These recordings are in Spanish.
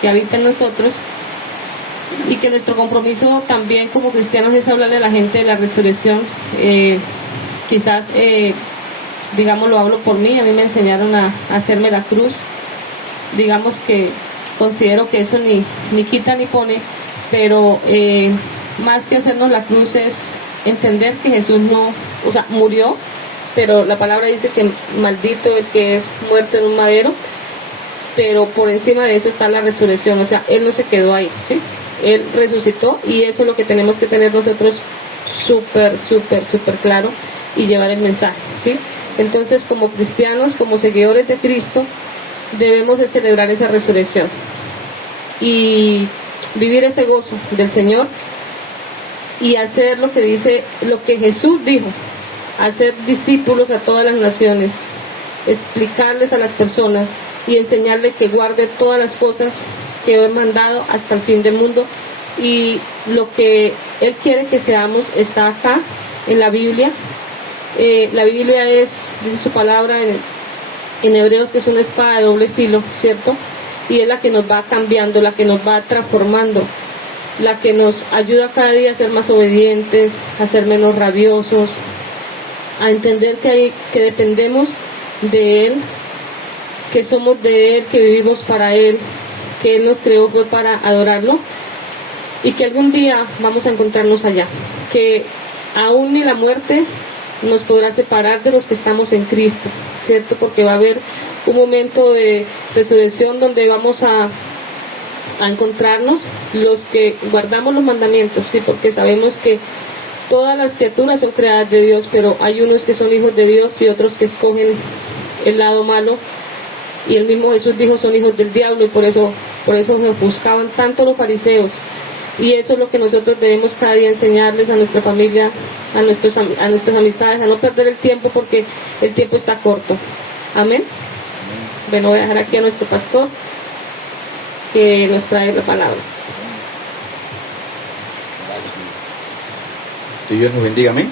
que habita en nosotros, y que nuestro compromiso también como cristianos es hablarle a la gente de la resurrección. Quizás, digamos, lo hablo por mí, a mí me enseñaron a hacerme la cruz, digamos que considero que eso ni quita ni pone, pero más que hacernos la cruz es entender que Jesús no, o sea, murió, pero la palabra dice que maldito el que es muerto en un madero, pero por encima de eso está la resurrección, o sea, Él no se quedó ahí, ¿sí? Él resucitó, y eso es lo que tenemos que tener nosotros súper claro y llevar el mensaje, ¿sí? Entonces, como cristianos, como seguidores de Cristo, debemos de celebrar esa resurrección y vivir ese gozo del Señor y hacer lo que dice, lo que Jesús dijo, hacer discípulos a todas las naciones, explicarles a las personas y enseñarles que guarde todas las cosas que he mandado hasta el fin del mundo. Y lo que Él quiere que seamos está acá en la Biblia. La Biblia es, dice su palabra en Hebreos, que es una espada de doble filo, ¿cierto? Y es la que nos va cambiando, la que nos va transformando, la que nos ayuda cada día a ser más obedientes, a ser menos rabiosos, a entender que dependemos de Él, que somos de Él, que vivimos para Él, que Él nos creó fue para adorarlo, y que algún día vamos a encontrarnos allá, que aún ni la muerte nos podrá separar de los que estamos en Cristo, ¿cierto? Porque va a haber un momento de resurrección donde vamos a encontrarnos los que guardamos los mandamientos, ¿sí? Porque sabemos que todas las criaturas son creadas de Dios, pero hay unos que son hijos de Dios y otros que escogen el lado malo, y el mismo Jesús dijo son hijos del diablo, y por eso nos buscaban tanto los fariseos. Y eso es lo que nosotros debemos cada día enseñarles a nuestra familia, a nuestras amistades, a no perder el tiempo, porque el tiempo está corto. Amén. Bueno, voy a dejar aquí a nuestro pastor que nos trae la palabra. Que Dios nos bendiga, amén.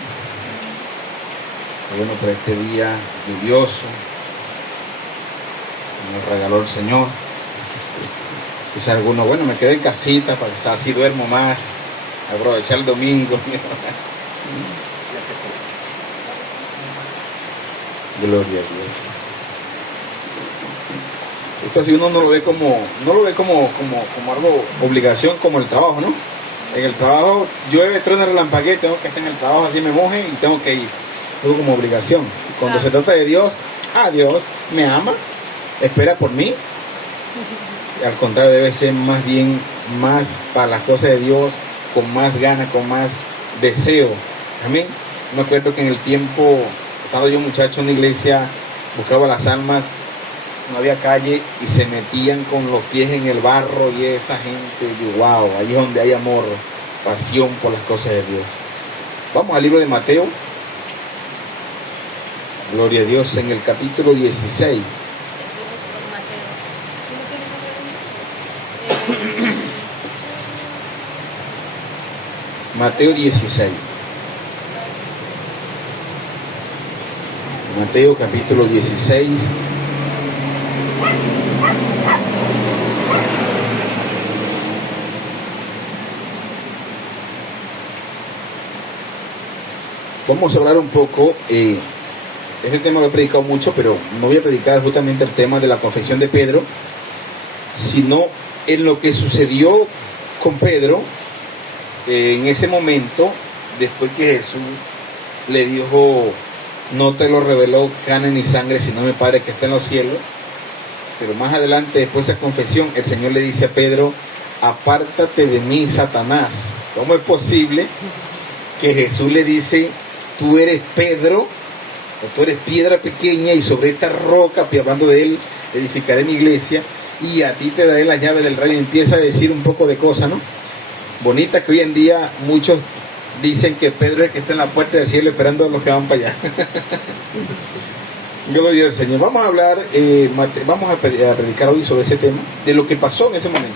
Bueno, por este día lluvioso nos regaló el Señor. Quizá alguno, bueno, me quedé en casita para que así duermo más, aprovechar el domingo. Gloria a Dios. Esto así uno no lo ve como algo, obligación, como el trabajo, ¿no? En el trabajo llueve, truena, relampaguea, tengo que estar en el trabajo, así me moje y tengo que ir. Todo como obligación. Cuando se trata de Dios, Dios me ama, espera por mí. Al contrario, debe ser más bien más para las cosas de Dios, con más ganas, con más deseo. Amén. Me acuerdo que en el tiempo, estaba yo muchacho en la iglesia, buscaba las almas, no había calle y se metían con los pies en el barro, y esa gente, wow, ahí es donde hay amor, pasión por las cosas de Dios. Vamos al libro de Mateo. Gloria a Dios, en el capítulo 16. Mateo 16. Mateo capítulo 16. Vamos a hablar un poco, este tema lo he predicado mucho, pero no voy a predicar justamente el tema de la confesión de Pedro, sino en lo que sucedió con Pedro en ese momento, después que Jesús le dijo, no te lo reveló carne ni sangre, sino mi Padre que está en los cielos. Pero más adelante, después de esa confesión, el Señor le dice a Pedro, apártate de mí, Satanás. ¿Cómo es posible que Jesús le dice, tú eres Pedro, o tú eres piedra pequeña, y sobre esta roca, hablando de él, edificaré mi iglesia, y a ti te daré las llaves del reino? Empieza a decir un poco de cosas, ¿no? Bonitas, que hoy en día muchos dicen que Pedro es el que está en la puerta del cielo esperando a los que van para allá. Gloria al Señor. Vamos a hablar, vamos a predicar hoy sobre ese tema, de lo que pasó en ese momento.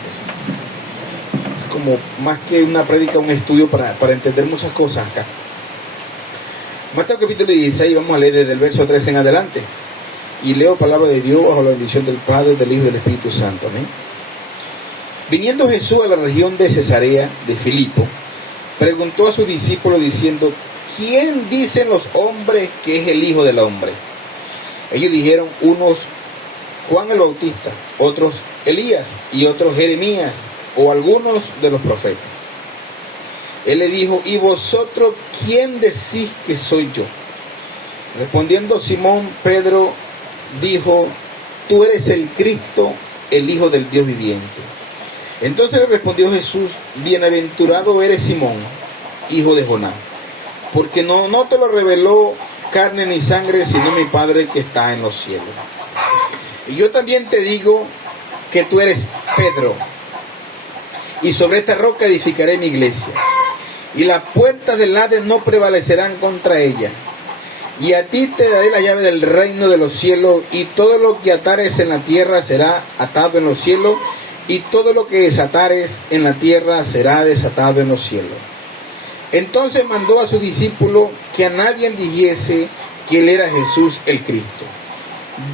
Es como más que una prédica, un estudio para entender muchas cosas acá. Mateo capítulo 16, vamos a leer desde el verso 3 en adelante. Y leo palabra de Dios bajo la bendición del Padre, del Hijo y del Espíritu Santo. Amén. Viniendo Jesús a la región de Cesarea de Filipo, preguntó a sus discípulos diciendo: ¿quién dicen los hombres que es el Hijo del Hombre? Ellos dijeron: unos Juan el Bautista, otros Elías y otros Jeremías o algunos de los profetas. Él le dijo: ¿y vosotros quién decís que soy yo? Respondiendo Simón Pedro dijo: tú eres el Cristo, el Hijo del Dios viviente. Entonces le respondió Jesús: bienaventurado eres Simón, hijo de Jonás, porque no te lo reveló carne ni sangre, sino mi Padre que está en los cielos. Y yo también te digo que tú eres Pedro, y sobre esta roca edificaré mi iglesia, y las puertas del Hades no prevalecerán contra ella. Y a ti te daré la llave del reino de los cielos, y todo lo que atares en la tierra será atado en los cielos, y todo lo que desatares en la tierra será desatado en los cielos. Entonces mandó a sus discípulos que a nadie dijese que él era Jesús el Cristo.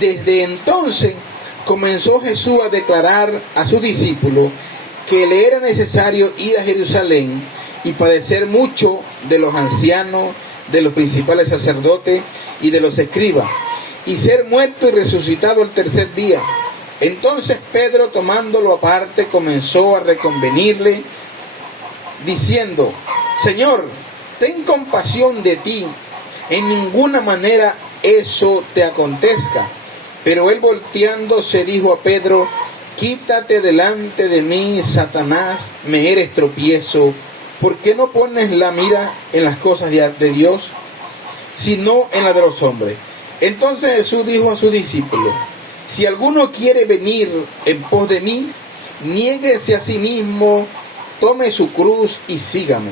Desde entonces comenzó Jesús a declarar a sus discípulos que le era necesario ir a Jerusalén y padecer mucho de los ancianos, de los principales sacerdotes y de los escribas, y ser muerto y resucitado el tercer día. Entonces Pedro, tomándolo aparte, comenzó a reconvenirle, diciendo: Señor, ten compasión de ti, en ninguna manera eso te acontezca. Pero él, volteándose, dijo a Pedro: quítate delante de mí, Satanás, me eres tropiezo. ¿Por qué no pones la mira en las cosas de Dios, sino en las de los hombres? Entonces Jesús dijo a sus discípulos: si alguno quiere venir en pos de mí, niéguese a sí mismo, tome su cruz y sígame.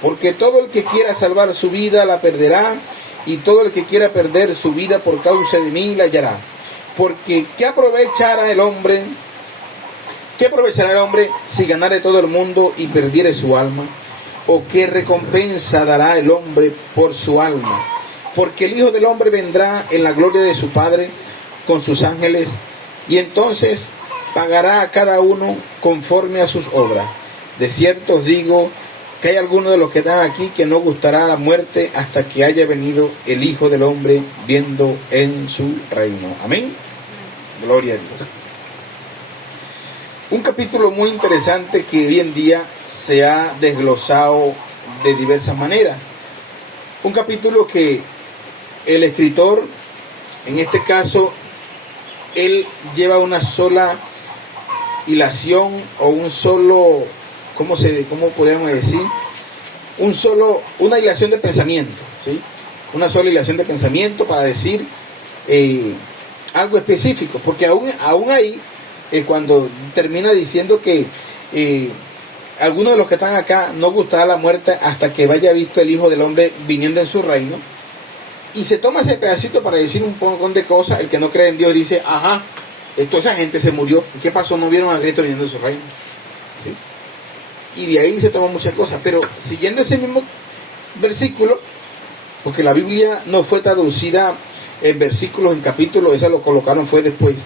Porque todo el que quiera salvar su vida la perderá, y todo el que quiera perder su vida por causa de mí la hallará. Porque ¿qué aprovechará el hombre si ganare todo el mundo y perdiere su alma? ¿O qué recompensa dará el hombre por su alma? Porque el Hijo del Hombre vendrá en la gloria de su Padre con sus ángeles, y entonces pagará a cada uno conforme a sus obras. De cierto os digo que hay algunos de los que están aquí que no gustará la muerte hasta que haya venido el Hijo del Hombre viendo en su reino. Amén. Gloria a Dios. Un capítulo muy interesante que hoy en día se ha desglosado de diversas maneras. Un capítulo que el escritor, en este caso, él lleva una sola hilación o un solo, ¿cómo podríamos decir? Una hilación de pensamiento, ¿sí? Una sola hilación de pensamiento para decir algo específico, porque aún ahí, cuando termina diciendo que algunos de los que están acá no gustará la muerte hasta que vaya visto el Hijo del Hombre viniendo en su reino, y se toma ese pedacito para decir un montón de cosas. El que no cree en Dios dice: ajá, toda esa gente se murió, ¿qué pasó? ¿No vieron a Cristo viniendo en su reino? ¿Sí? Y de ahí se toma muchas cosas, pero siguiendo ese mismo versículo, porque la Biblia no fue traducida en versículos, en capítulos, esa lo colocaron fue después,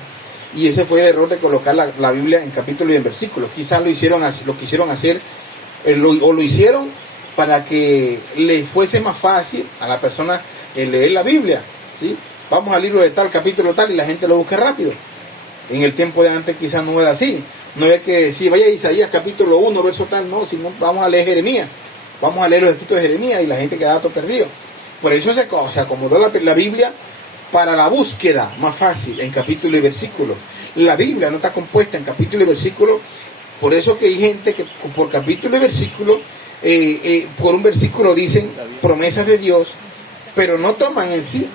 y ese fue el error de colocar la Biblia en capítulos y en versículos. Quizás lo quisieron hacer, o lo hicieron para que le fuese más fácil a la persona leer la Biblia, ¿sí? Vamos al libro de tal, capítulo tal, y la gente lo busca rápido. En el tiempo de antes quizás no era así. No es que si vaya a Isaías capítulo 1, verso tal, no, sino vamos a leer Jeremías. Vamos a leer los escritos de Jeremías, y la gente queda todo perdido. Por eso se acomodó la Biblia para la búsqueda más fácil en capítulo y versículo. La Biblia no está compuesta en capítulo y versículo. Por eso que hay gente que por capítulo y versículo, por un versículo dicen promesas de Dios, pero no toman en sí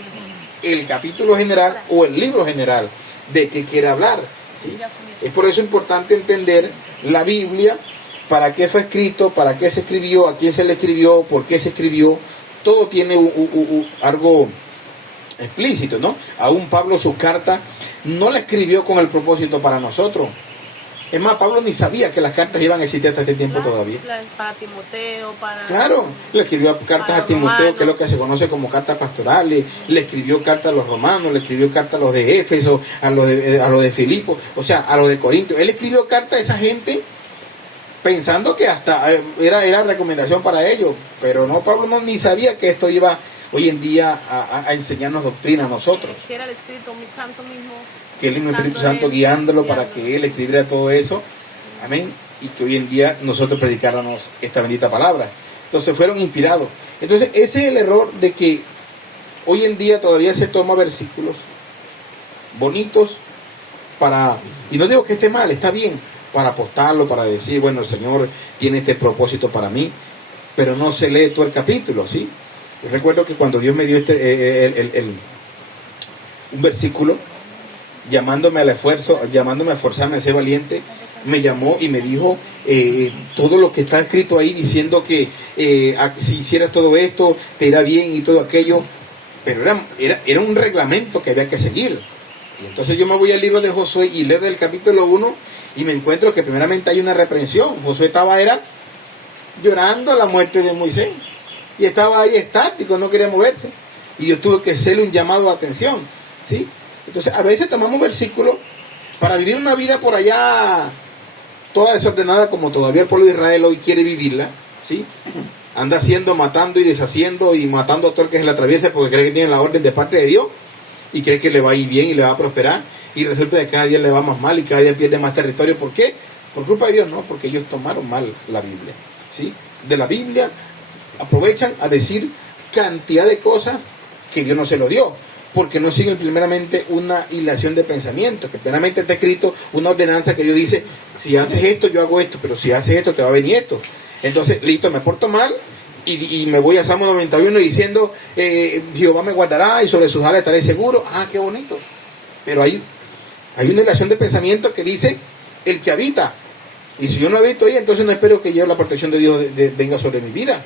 el capítulo general o el libro general de qué quiere hablar, ¿sí? Es por eso importante entender la Biblia, para qué fue escrito, para qué se escribió, a quién se le escribió, por qué se escribió. Todo tiene algo explícito, ¿no? Aún Pablo sus cartas no la escribió con el propósito para nosotros. Es más, Pablo ni sabía que las cartas iban a existir hasta este tiempo todavía. Para Timoteo, para... Claro, le escribió cartas a Timoteo, romanos, que es lo que se conoce como cartas pastorales. Le escribió cartas a los romanos, le escribió cartas a los de Éfeso, a los de Filipo, o sea, a los de Corinto. Él escribió cartas a esa gente pensando que hasta era recomendación para ellos, pero no, Pablo ni sabía que esto iba hoy en día a enseñarnos doctrina a nosotros. Que era el Espíritu Santo mismo. Que el mismo Espíritu Santo guiándolo para que Él escribiera todo eso. Amén. Y que hoy en día nosotros predicáramos esta bendita palabra. Entonces fueron inspirados. Entonces ese es el error de que hoy en día todavía se toma versículos bonitos para, y no digo que esté mal, está bien, para apostarlo, para decir, bueno, el Señor tiene este propósito para mí, pero no se lee todo el capítulo, ¿sí? Yo recuerdo que cuando Dios me dio un versículo, llamándome al esfuerzo, llamándome a esforzarme a ser valiente, me llamó y me dijo todo lo que está escrito ahí, diciendo que si hicieras todo esto, te irá bien y todo aquello, pero era un reglamento que había que seguir. Y entonces yo me voy al libro de Josué y leo del capítulo 1 y me encuentro que primeramente hay una reprensión. Josué estaba llorando la muerte de Moisés y estaba ahí estático, no quería moverse, y Dios tuvo que hacerle un llamado de atención, ¿sí? Entonces a veces tomamos versículos para vivir una vida por allá toda desordenada, como todavía el pueblo de Israel hoy quiere vivirla, ¿sí? Anda haciendo, matando y deshaciendo y matando a todo el que se le atraviesa porque cree que tiene la orden de parte de Dios y cree que le va a ir bien y le va a prosperar, y resulta que cada día le va más mal y cada día pierde más territorio. ¿Por qué? Por culpa de Dios, no, porque ellos tomaron mal la Biblia, ¿sí? De la Biblia aprovechan a decir cantidad de cosas que Dios no se lo dio, porque no siguen primeramente una hilación de pensamiento, que primeramente está escrito una ordenanza que Dios dice, si haces esto, yo hago esto, pero si haces esto, te va a venir esto. Entonces, listo, me porto mal, y me voy a Salmo 91 diciendo, Jehová me guardará y sobre sus alas estaré seguro. Ah, qué bonito. Pero hay una hilación de pensamiento que dice, el que habita. Y si yo no habito ahí, entonces no espero que lleve la protección de Dios venga sobre mi vida,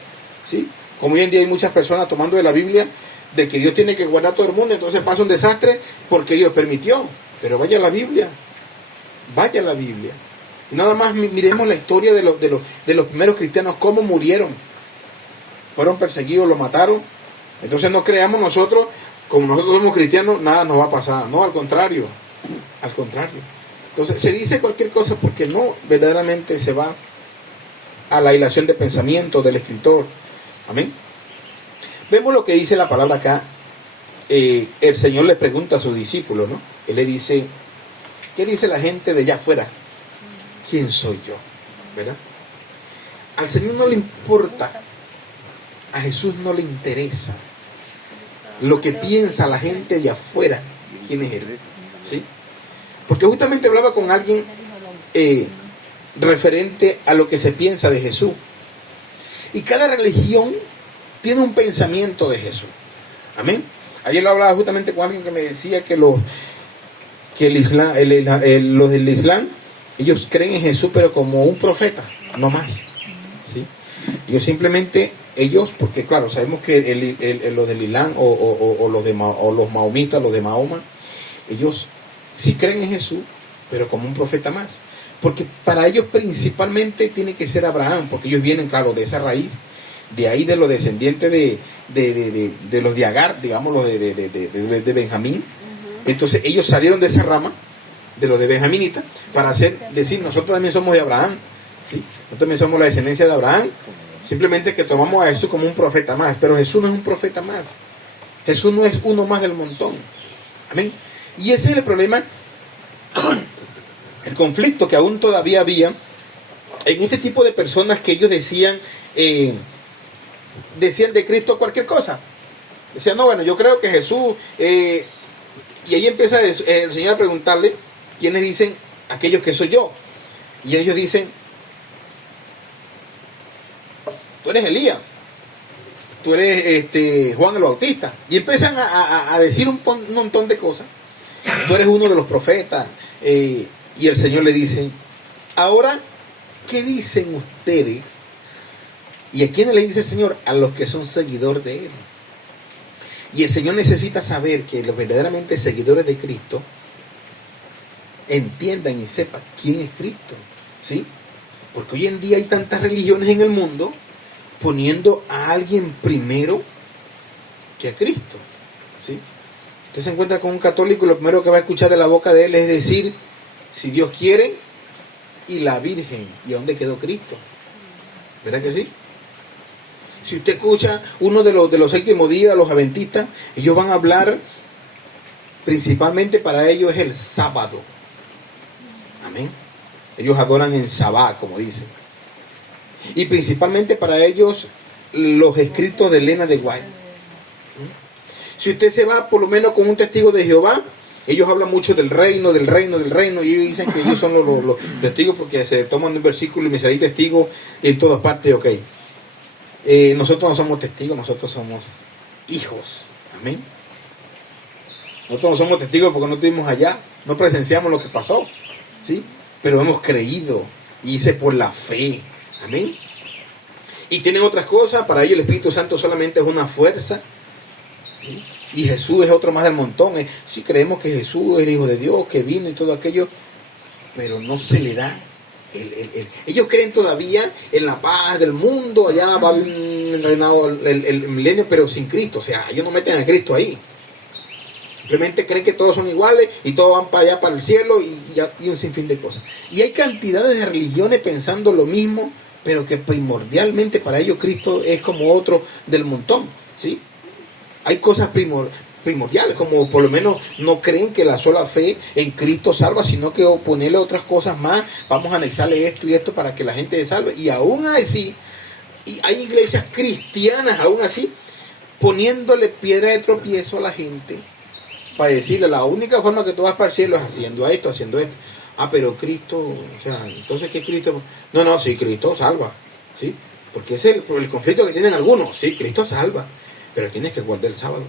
¿sí? Como hoy en día hay muchas personas tomando de la Biblia de que Dios tiene que guardar a todo el mundo, entonces pasa un desastre porque Dios permitió. Pero vaya a la Biblia, vaya a la Biblia. Y nada más miremos la historia de los primeros cristianos, cómo murieron. Fueron perseguidos, los mataron. Entonces no creamos nosotros, como nosotros somos cristianos, nada nos va a pasar. No, al contrario. Al contrario. Entonces se dice cualquier cosa porque no verdaderamente se va a la hilación de pensamiento del escritor. Amén. Vemos lo que dice la palabra acá. El Señor le pregunta a sus discípulos, ¿no? Él le dice, ¿qué dice la gente de allá afuera? ¿Quién soy yo? ¿Verdad? Al Señor no le importa, a Jesús no le interesa lo que piensa la gente de afuera. ¿Quién es Él? ¿Sí? Porque justamente hablaba con alguien referente a lo que se piensa de Jesús. Y cada religión tiene un pensamiento de Jesús. Amén. Ayer lo hablaba justamente con alguien que me decía que los del Islam, ellos creen en Jesús pero como un profeta, no más. ¿Sí? Ellos simplemente, porque claro, sabemos que los del Islam o los maomitas, los de Mahoma, ellos sí creen en Jesús, pero como un profeta más. Porque para ellos principalmente tiene que ser Abraham, porque ellos vienen, claro, de esa raíz, de ahí de los descendientes de los de Agar, digamos, los de Benjamín. Entonces ellos salieron de esa rama, de los de Benjaminitas, para decir, nosotros también somos de Abraham, ¿sí? Nosotros también somos la descendencia de Abraham, simplemente que tomamos a Jesús como un profeta más, pero Jesús no es un profeta más, Jesús no es uno más del montón. Amén. Y ese es el problema, el conflicto que aún todavía había en este tipo de personas que ellos decían de Cristo cualquier cosa. Decían, no, bueno, yo creo que Jesús, y ahí empieza el Señor a preguntarle, ¿quiénes dicen aquellos que soy yo? Y ellos dicen, tú eres Elías, tú eres Juan el Bautista. Y empiezan a decir un montón de cosas. Tú eres uno de los profetas. Y el Señor le dice, ahora, ¿qué dicen ustedes? ¿Y a quiénes le dice el Señor? A los que son seguidores de Él. Y el Señor necesita saber que los verdaderamente seguidores de Cristo entiendan y sepan quién es Cristo, ¿sí? Porque hoy en día hay tantas religiones en el mundo poniendo a alguien primero que a Cristo, ¿sí? Usted se encuentra con un católico y lo primero que va a escuchar de la boca de él es decir, si Dios quiere, y la Virgen. ¿Y a dónde quedó Cristo? ¿Verdad que sí? Si usted escucha uno de los séptimos días, los adventistas, ellos van a hablar, principalmente para ellos es el sábado. Amén. Ellos adoran en Sabá, como dicen. Y principalmente para ellos los escritos de Elena de White. Si usted se va por lo menos con un testigo de Jehová, ellos hablan mucho del reino, y ellos dicen que ellos son los testigos porque se toman un versículo y me salen testigos en todas partes, ok. Nosotros no somos testigos, nosotros somos hijos. Amén. Nosotros no somos testigos porque no estuvimos allá, no presenciamos lo que pasó, ¿sí? Pero hemos creído y hice por la fe. Amén. Y tienen otras cosas, para ellos el Espíritu Santo solamente es una fuerza, ¿sí? Y Jesús es otro más del montón. Sí creemos que Jesús es el Hijo de Dios, que vino y todo aquello, pero no se le da. Ellos creen todavía en la paz del mundo, allá va a haber un reinado el milenio, pero sin Cristo. O sea, ellos no meten a Cristo ahí. Simplemente creen que todos son iguales y todos van para allá, para el cielo y un sinfín de cosas. Y hay cantidades de religiones pensando lo mismo, pero que primordialmente para ellos Cristo es como otro del montón, ¿sí? Hay cosas primordiales, como por lo menos no creen que la sola fe en Cristo salva, sino que ponerle otras cosas más, vamos a anexarle esto y esto para que la gente se salve. Y aún así, y hay iglesias cristianas aún así, poniéndole piedra de tropiezo a la gente, para decirle, la única forma que tú vas para el cielo es haciendo esto, haciendo esto. Ah, pero Cristo, o sea, entonces ¿qué Cristo? No, sí, Cristo salva, ¿sí? Porque ese es el conflicto que tienen algunos. Sí, Cristo salva, pero tienes que guardar el sábado.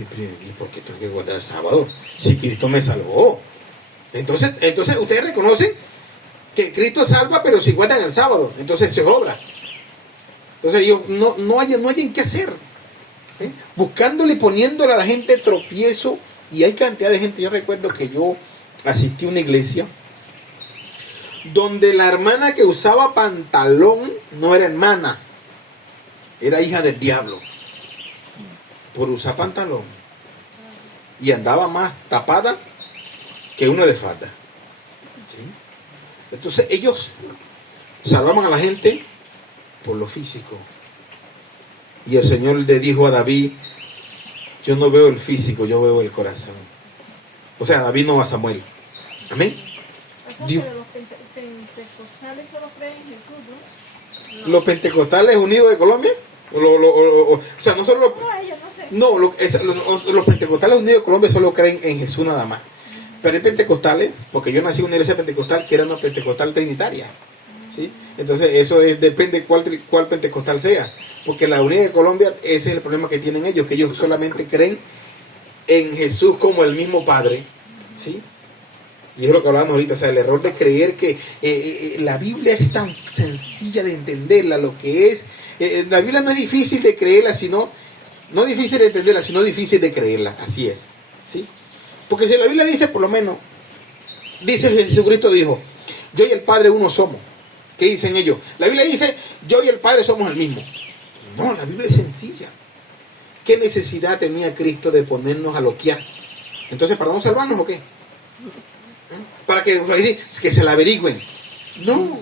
¿Y por qué tengo que guardar el sábado? Si Cristo me salvó. Entonces ustedes reconocen que Cristo salva, pero si guardan el sábado, entonces se obra. Entonces ellos no hay qué hacer. Buscándole y poniéndole a la gente tropiezo, y hay cantidad de gente. Yo recuerdo que yo asistí a una iglesia donde la hermana que usaba pantalón no era hermana, era hija del diablo por usar pantalón, y andaba más tapada que una de falda, ¿sí? Entonces ellos salvaban a la gente por lo físico. Y el Señor le dijo a David, yo no veo el físico, yo veo el corazón. O sea, David no va a Samuel. Amén. Dios. Pero los pentecostales solo creen en Jesús, ¿no? ¿Los pentecostales unidos de Colombia? O sea, no solo los... No, los pentecostales unidos de Colombia solo creen en Jesús nada más. Pero hay pentecostales, porque yo nací en una iglesia pentecostal que era una pentecostal trinitaria, ¿sí? Entonces eso depende cuál pentecostal sea. Porque la unidad de Colombia, ese es el problema que tienen ellos, que ellos solamente creen en Jesús como el mismo Padre, ¿sí? Y es lo que hablábamos ahorita, o sea, el error de creer que la Biblia es tan sencilla de entenderla, lo que es. La Biblia no es difícil de creerla, sino, no difícil de entenderla, sino difícil de creerla, así es, ¿sí? Porque si la Biblia dice, por lo menos, dice Jesucristo dijo, yo y el Padre uno somos. ¿Qué dicen ellos? La Biblia dice, yo y el Padre somos el mismo. No, la Biblia es sencilla. ¿Qué necesidad tenía Cristo de ponernos a loquear? Entonces, ¿para no salvarnos o qué? Para que se la averigüen. No,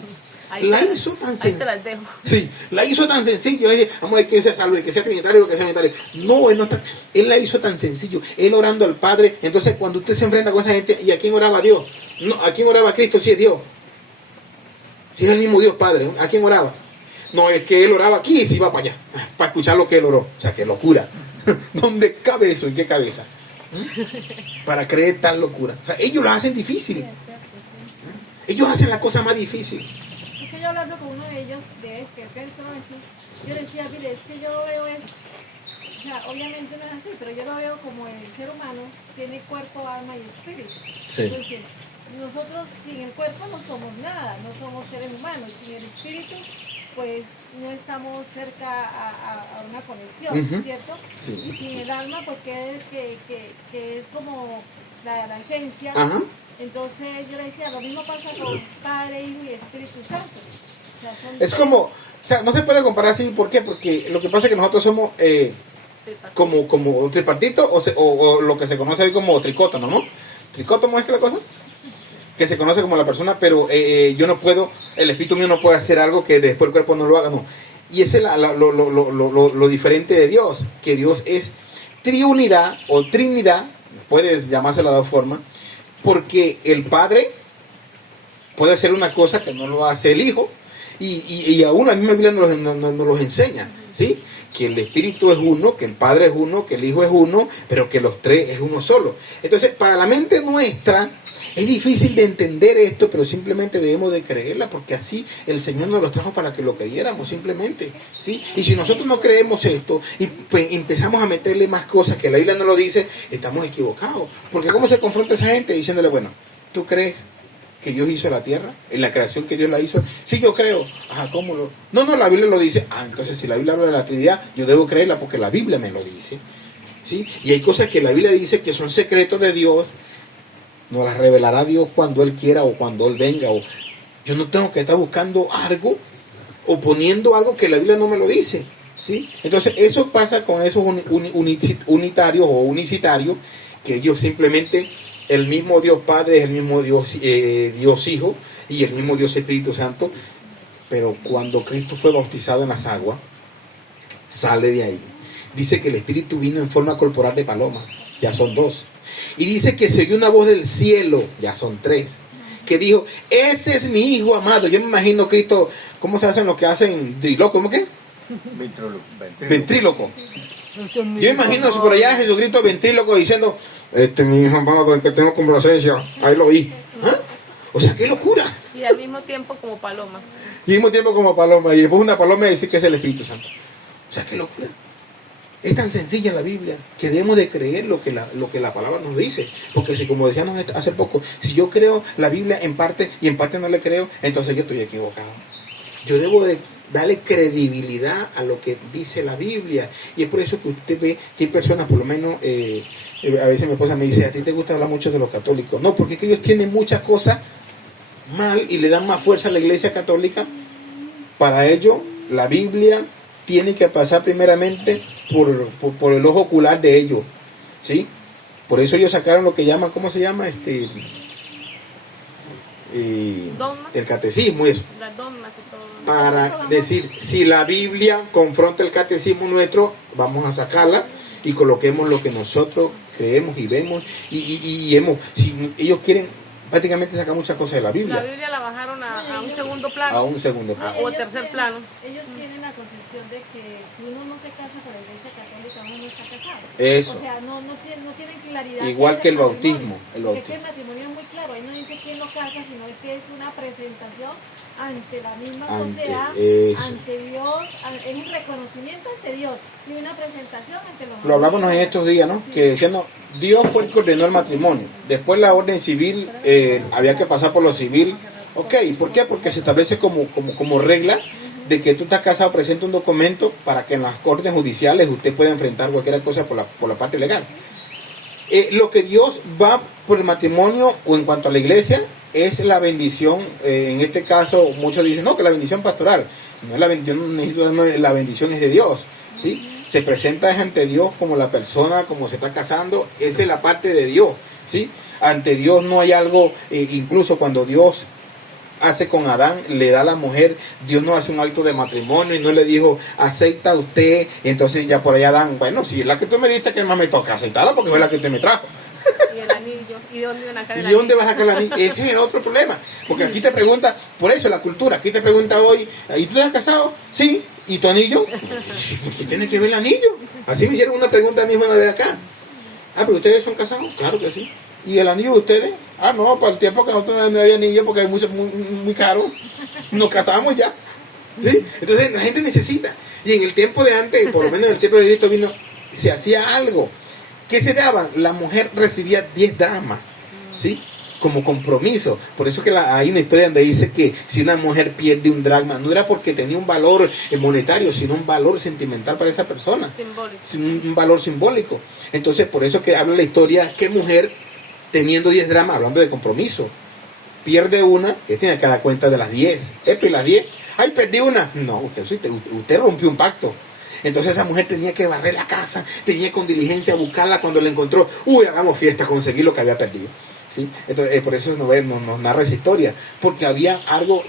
la hizo tan sencilla. Sí, la hizo tan sencillo. Vamos a ver quién sea salvo, que sea trinitario o que sea unitario. No, él la hizo tan sencillo. Él orando al Padre. Entonces, cuando usted se enfrenta con esa gente, ¿y a quién oraba Dios? No, ¿a quién oraba Cristo? Si es Dios. Si es el mismo Dios Padre, ¿a quién oraba? No, es que él oraba aquí y se iba para allá, para escuchar lo que él oró. O sea, qué locura. ¿Dónde cabe eso? ¿En qué cabeza? Para creer tal locura. O sea, ellos lo hacen difícil. Ellos hacen la cosa más difícil. Es que yo hablando con uno de ellos, que pensó Jesús, yo le decía, mire, es que yo lo veo o sea, obviamente no es así, pero yo lo veo como el ser humano tiene cuerpo, alma y espíritu. Sí. Entonces, nosotros sin el cuerpo no somos nada, no somos seres humanos. Sin el espíritu, pues no estamos cerca a una conexión, ¿cierto? Sí. Y sin el alma, porque es como la esencia. Ajá. Entonces yo le decía, lo mismo pasa con Padre, Hijo y Espíritu Santo. O sea, es como, o sea, no se puede comparar así. ¿Por qué? Porque lo que pasa es que nosotros somos como tripartito o lo que se conoce hoy como tricótono, ¿no? ¿Tricótono es que la cosa? que se conoce como la persona, pero yo no puedo, el espíritu mío no puede hacer algo que después el cuerpo no lo haga, no. Y ese es lo diferente de Dios, que Dios es triunidad o trinidad, puedes llamársela de otra forma, porque el Padre puede hacer una cosa que no lo hace el Hijo, y aún la misma Biblia nos los enseña, ¿sí? Que el Espíritu es uno, que el Padre es uno, que el Hijo es uno, pero que los tres es uno solo. Entonces, para la mente nuestra es difícil de entender esto, pero simplemente debemos de creerla, porque así el Señor nos lo trajo para que lo creyéramos, simplemente, ¿sí? Y si nosotros no creemos esto y pues empezamos a meterle más cosas que la Biblia no lo dice, estamos equivocados. Porque ¿cómo se confronta esa gente diciéndole, bueno, ¿tú crees que Dios hizo la tierra, en la creación que Dios la hizo? Sí, yo creo. Ajá, ¿cómo lo? No, la Biblia lo dice. Ah, entonces si la Biblia habla de la Trinidad, yo debo creerla porque la Biblia me lo dice, ¿sí? Y hay cosas que la Biblia dice que son secretos de Dios, nos las revelará Dios cuando Él quiera o cuando Él venga. O yo no tengo que estar buscando algo o poniendo algo que la Biblia no me lo dice, ¿sí? Entonces eso pasa con esos unitarios o unicitarios, que ellos simplemente, el mismo Dios Padre es el mismo Dios, Dios Hijo y el mismo Dios Espíritu Santo, pero cuando Cristo fue bautizado en las aguas, sale de ahí. Dice que el Espíritu vino en forma corporal de paloma, ya son 2. Y dice que se oyó una voz del cielo, ya son 3, que dijo, ese es mi Hijo amado. Yo me imagino Cristo, ¿cómo se hacen lo que hacen? ¿Trilóco? ¿Cómo qué? Ventríloco. Yo imagino si por allá Jesucristo ventríloco diciendo, este es mi Hijo amado, el que tengo complacencia, ahí lo oí. ¿Ah? O sea, qué locura. Y al mismo tiempo como paloma. Y al mismo tiempo como paloma. Y después una paloma y decir que es el Espíritu Santo. O sea, qué locura. Es tan sencilla la Biblia que debemos de creer lo que la palabra nos dice. Porque si, como decíamos hace poco, si yo creo la Biblia en parte y en parte no le creo, entonces yo estoy equivocado. Yo debo de darle credibilidad a lo que dice la Biblia. Y es por eso que usted ve que hay personas, por lo menos, a veces mi esposa me dice, a ti te gusta hablar mucho de los católicos. No, porque es que ellos tienen muchas cosas mal y le dan más fuerza a la iglesia católica. Para ello, la Biblia tiene que pasar primeramente por el ojo ocular de ellos, ¿sí? Por eso ellos sacaron lo que llaman, ¿cómo se llama? El catecismo, eso. Las dogmas y todo. Para decir, si la Biblia confronta el catecismo nuestro, vamos a sacarla y coloquemos lo que nosotros creemos y vemos y hemos. Si ellos quieren prácticamente sacar muchas cosas de la Biblia. La Biblia la bajaron a un segundo plano. A un segundo plano. O tercer plano. Ellos tienen la concepción de que si uno no se casa con la iglesia católica, uno no está casado. Eso. O sea, no tienen claridad. Igual que el bautismo. Que el matrimonio es muy claro. Ahí no dice quién lo casa, sino que es una presentación ante la misma sociedad, ante Dios, es un reconocimiento ante Dios y una presentación ante los. Lo hablábamos en estos días, ¿no? Que diciendo, Dios fue el que ordenó el matrimonio. Después la orden civil, había que pasar por lo civil. Ok, ¿por qué? Porque se establece como regla de que tú estás casado, presenta un documento para que en las cortes judiciales usted pueda enfrentar cualquier cosa por la parte legal. Lo que Dios va por el matrimonio o en cuanto a la iglesia es la bendición. En este caso muchos dicen, no, que la bendición pastoral. No es la bendición, la bendición es de Dios, ¿sí? Se presenta ante Dios como la persona, como se está casando, esa es la parte de Dios, ¿sí? Ante Dios no hay algo, incluso cuando Dios hace con Adán, le da a la mujer, Dios no hace un acto de matrimonio y no le dijo, acepta usted, entonces ya por allá Adán, bueno, si es la que tú me diste, que más me toca aceptarla porque fue la que usted me trajo. Y el anillo, ¿y dónde van a sacar el anillo? ¿Y dónde vas a sacar el anillo? Ese es el otro problema, porque aquí te pregunta, por eso la cultura, aquí te pregunta hoy, ¿y tú estás casado? Sí, ¿y tu anillo? ¿Por qué tiene que ver el anillo? Así me hicieron una pregunta a mí una vez acá. Ah, pero ustedes son casados, claro que sí. ¿Y el anillo de ustedes? Ah, no, para el tiempo que nosotros no había anillo porque es muy caro. Nos casamos ya. ¿Sí? Entonces la gente necesita. Y en el tiempo de antes, por lo menos en el tiempo de Cristo vino, se hacía algo. ¿Qué se daba? La mujer recibía 10 dracmas, ¿sí? Como compromiso. Por eso que hay una historia donde dice que si una mujer pierde un dracma, no era porque tenía un valor monetario, sino un valor sentimental para esa persona. Simbólico. Un valor simbólico. Entonces, por eso que habla la historia, ¿qué mujer teniendo 10 dracmas, hablando de compromiso, pierde una, que tiene que dar cuenta de las 10? ¿Y las 10? ¡Ay, perdí una! No, usted rompió un pacto. Entonces esa mujer tenía que barrer la casa, tenía con diligencia buscarla cuando la encontró. Uy, hagamos fiesta, conseguir lo que había perdido. ¿sí? Entonces, por eso nos narra esa historia, porque había algo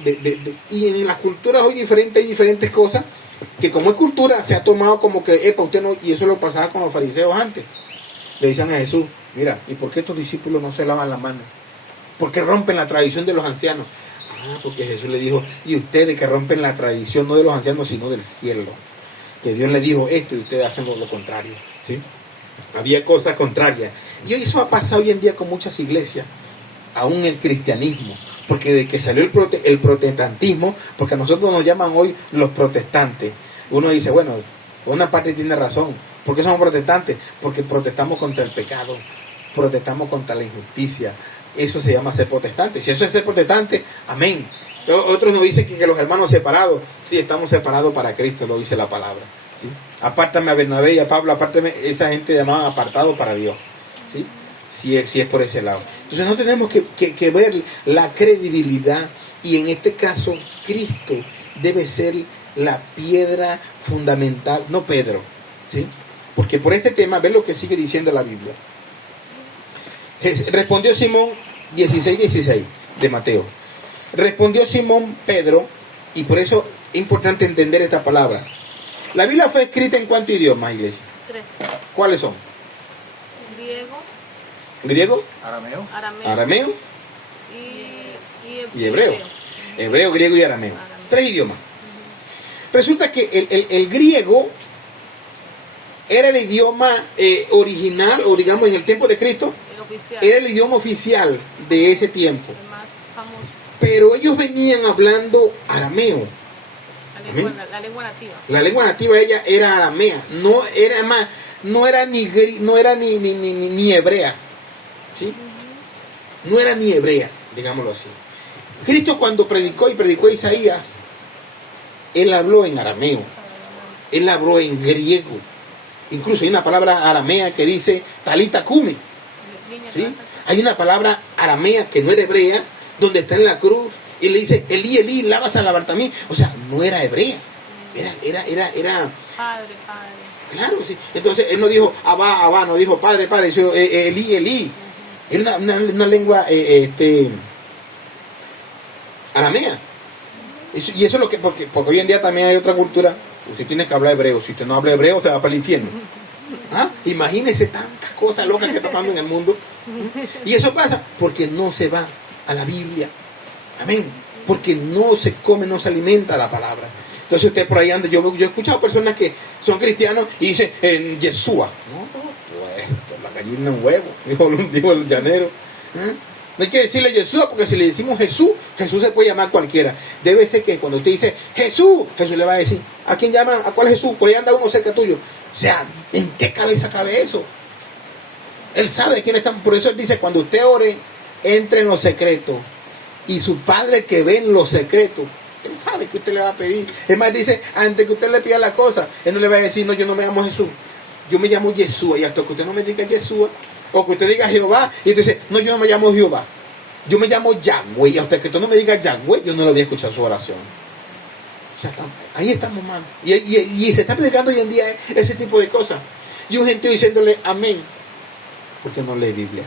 y en las culturas hoy hay diferentes cosas que como es cultura se ha tomado como que, usted no, y eso lo pasaba con los fariseos antes. Le dicen a Jesús, mira, ¿y por qué estos discípulos no se lavan las manos? ¿Por qué rompen la tradición de los ancianos? Porque Jesús le dijo, y ustedes que rompen la tradición no de los ancianos, sino del cielo. Que Dios le dijo esto y ustedes hacen lo contrario, ¿sí? Había cosas contrarias. Y eso ha pasado hoy en día con muchas iglesias, aún el cristianismo. Porque de que salió el protestantismo, porque a nosotros nos llaman hoy los protestantes. Uno dice, bueno, una parte tiene razón. ¿Por qué somos protestantes? Porque protestamos contra el pecado, protestamos contra la injusticia. Eso se llama ser protestante. Si eso es ser protestante, amén. Otros nos dicen que los hermanos separados, sí, estamos separados para Cristo, lo dice la palabra, ¿sí? Apártame a Bernabé y a Pablo, apártame, esa gente llamada apartado para Dios, ¿sí? Si es por ese lado. Entonces no tenemos que ver la credibilidad, y en este caso Cristo debe ser la piedra fundamental, no Pedro, ¿sí? Porque por este tema, ve lo que sigue diciendo la Biblia. Respondió Simón, 16 de Mateo. Respondió Simón Pedro, y por eso es importante entender esta palabra. La Biblia fue escrita en ¿cuántos idiomas, iglesia? 3. ¿Cuáles son? Griego. Arameo. Y hebreo. Hebreo, griego y arameo. 3 idiomas. Resulta que el griego era el idioma original, o digamos en el tiempo de Cristo, era el idioma oficial de ese tiempo. El más famoso. Pero ellos venían hablando arameo. La lengua nativa. La lengua nativa de ella era aramea, no era ni hebrea, ¿sí? No era ni hebrea, digámoslo así. Cristo cuando predicó a Isaías, él habló en arameo, él habló en griego. Incluso hay una palabra aramea que dice talita cumi, ¿sí? Hay una palabra aramea que no era hebrea, donde está en la cruz y le dice Elí, Elí, lama sabachthani. O sea, no era hebrea, era Padre. claro, sí. Entonces él no dijo Abba, no dijo Padre, dijo Elí, Elí. Era una lengua aramea. Y eso es lo que, porque hoy en día también hay otra cultura. Usted tiene que hablar hebreo. Si usted no habla hebreo, se va para el infierno. Imagínese tantas cosas locas que está pasando en el mundo. Y eso pasa porque no se va a la Biblia. Amén. Porque no se come, no se alimenta la palabra. Entonces usted por ahí anda. Yo he escuchado personas que son cristianos y dicen en Yeshua. No, pues la gallina en huevo, dijo el llanero. No hay que decirle Yeshua, porque si le decimos Jesús, Jesús se puede llamar cualquiera. Debe ser que cuando usted dice Jesús, Jesús le va a decir, ¿a quién llama? ¿A cuál Jesús? Por ahí anda uno cerca tuyo. O sea, ¿en qué cabeza cabe eso? Él sabe quién está. Por eso él dice, cuando usted ore, entre en lo secreto. Y su Padre que ve en lo secreto, él sabe que usted le va a pedir. Es más, dice, antes que usted le pida la cosa, él no le va a decir, no, yo no me llamo Jesús, yo me llamo Yeshua. Y hasta que usted no me diga Yeshua, o que usted diga Jehová, y usted dice, no, yo no me llamo Jehová, yo me llamo Yahweh. Y hasta que usted no me diga Yahweh, yo no le voy a escuchar su oración. O sea, ahí estamos mal. Y se está predicando hoy en día ese tipo de cosas. Y un gentío diciéndole amén, porque no lee Biblia.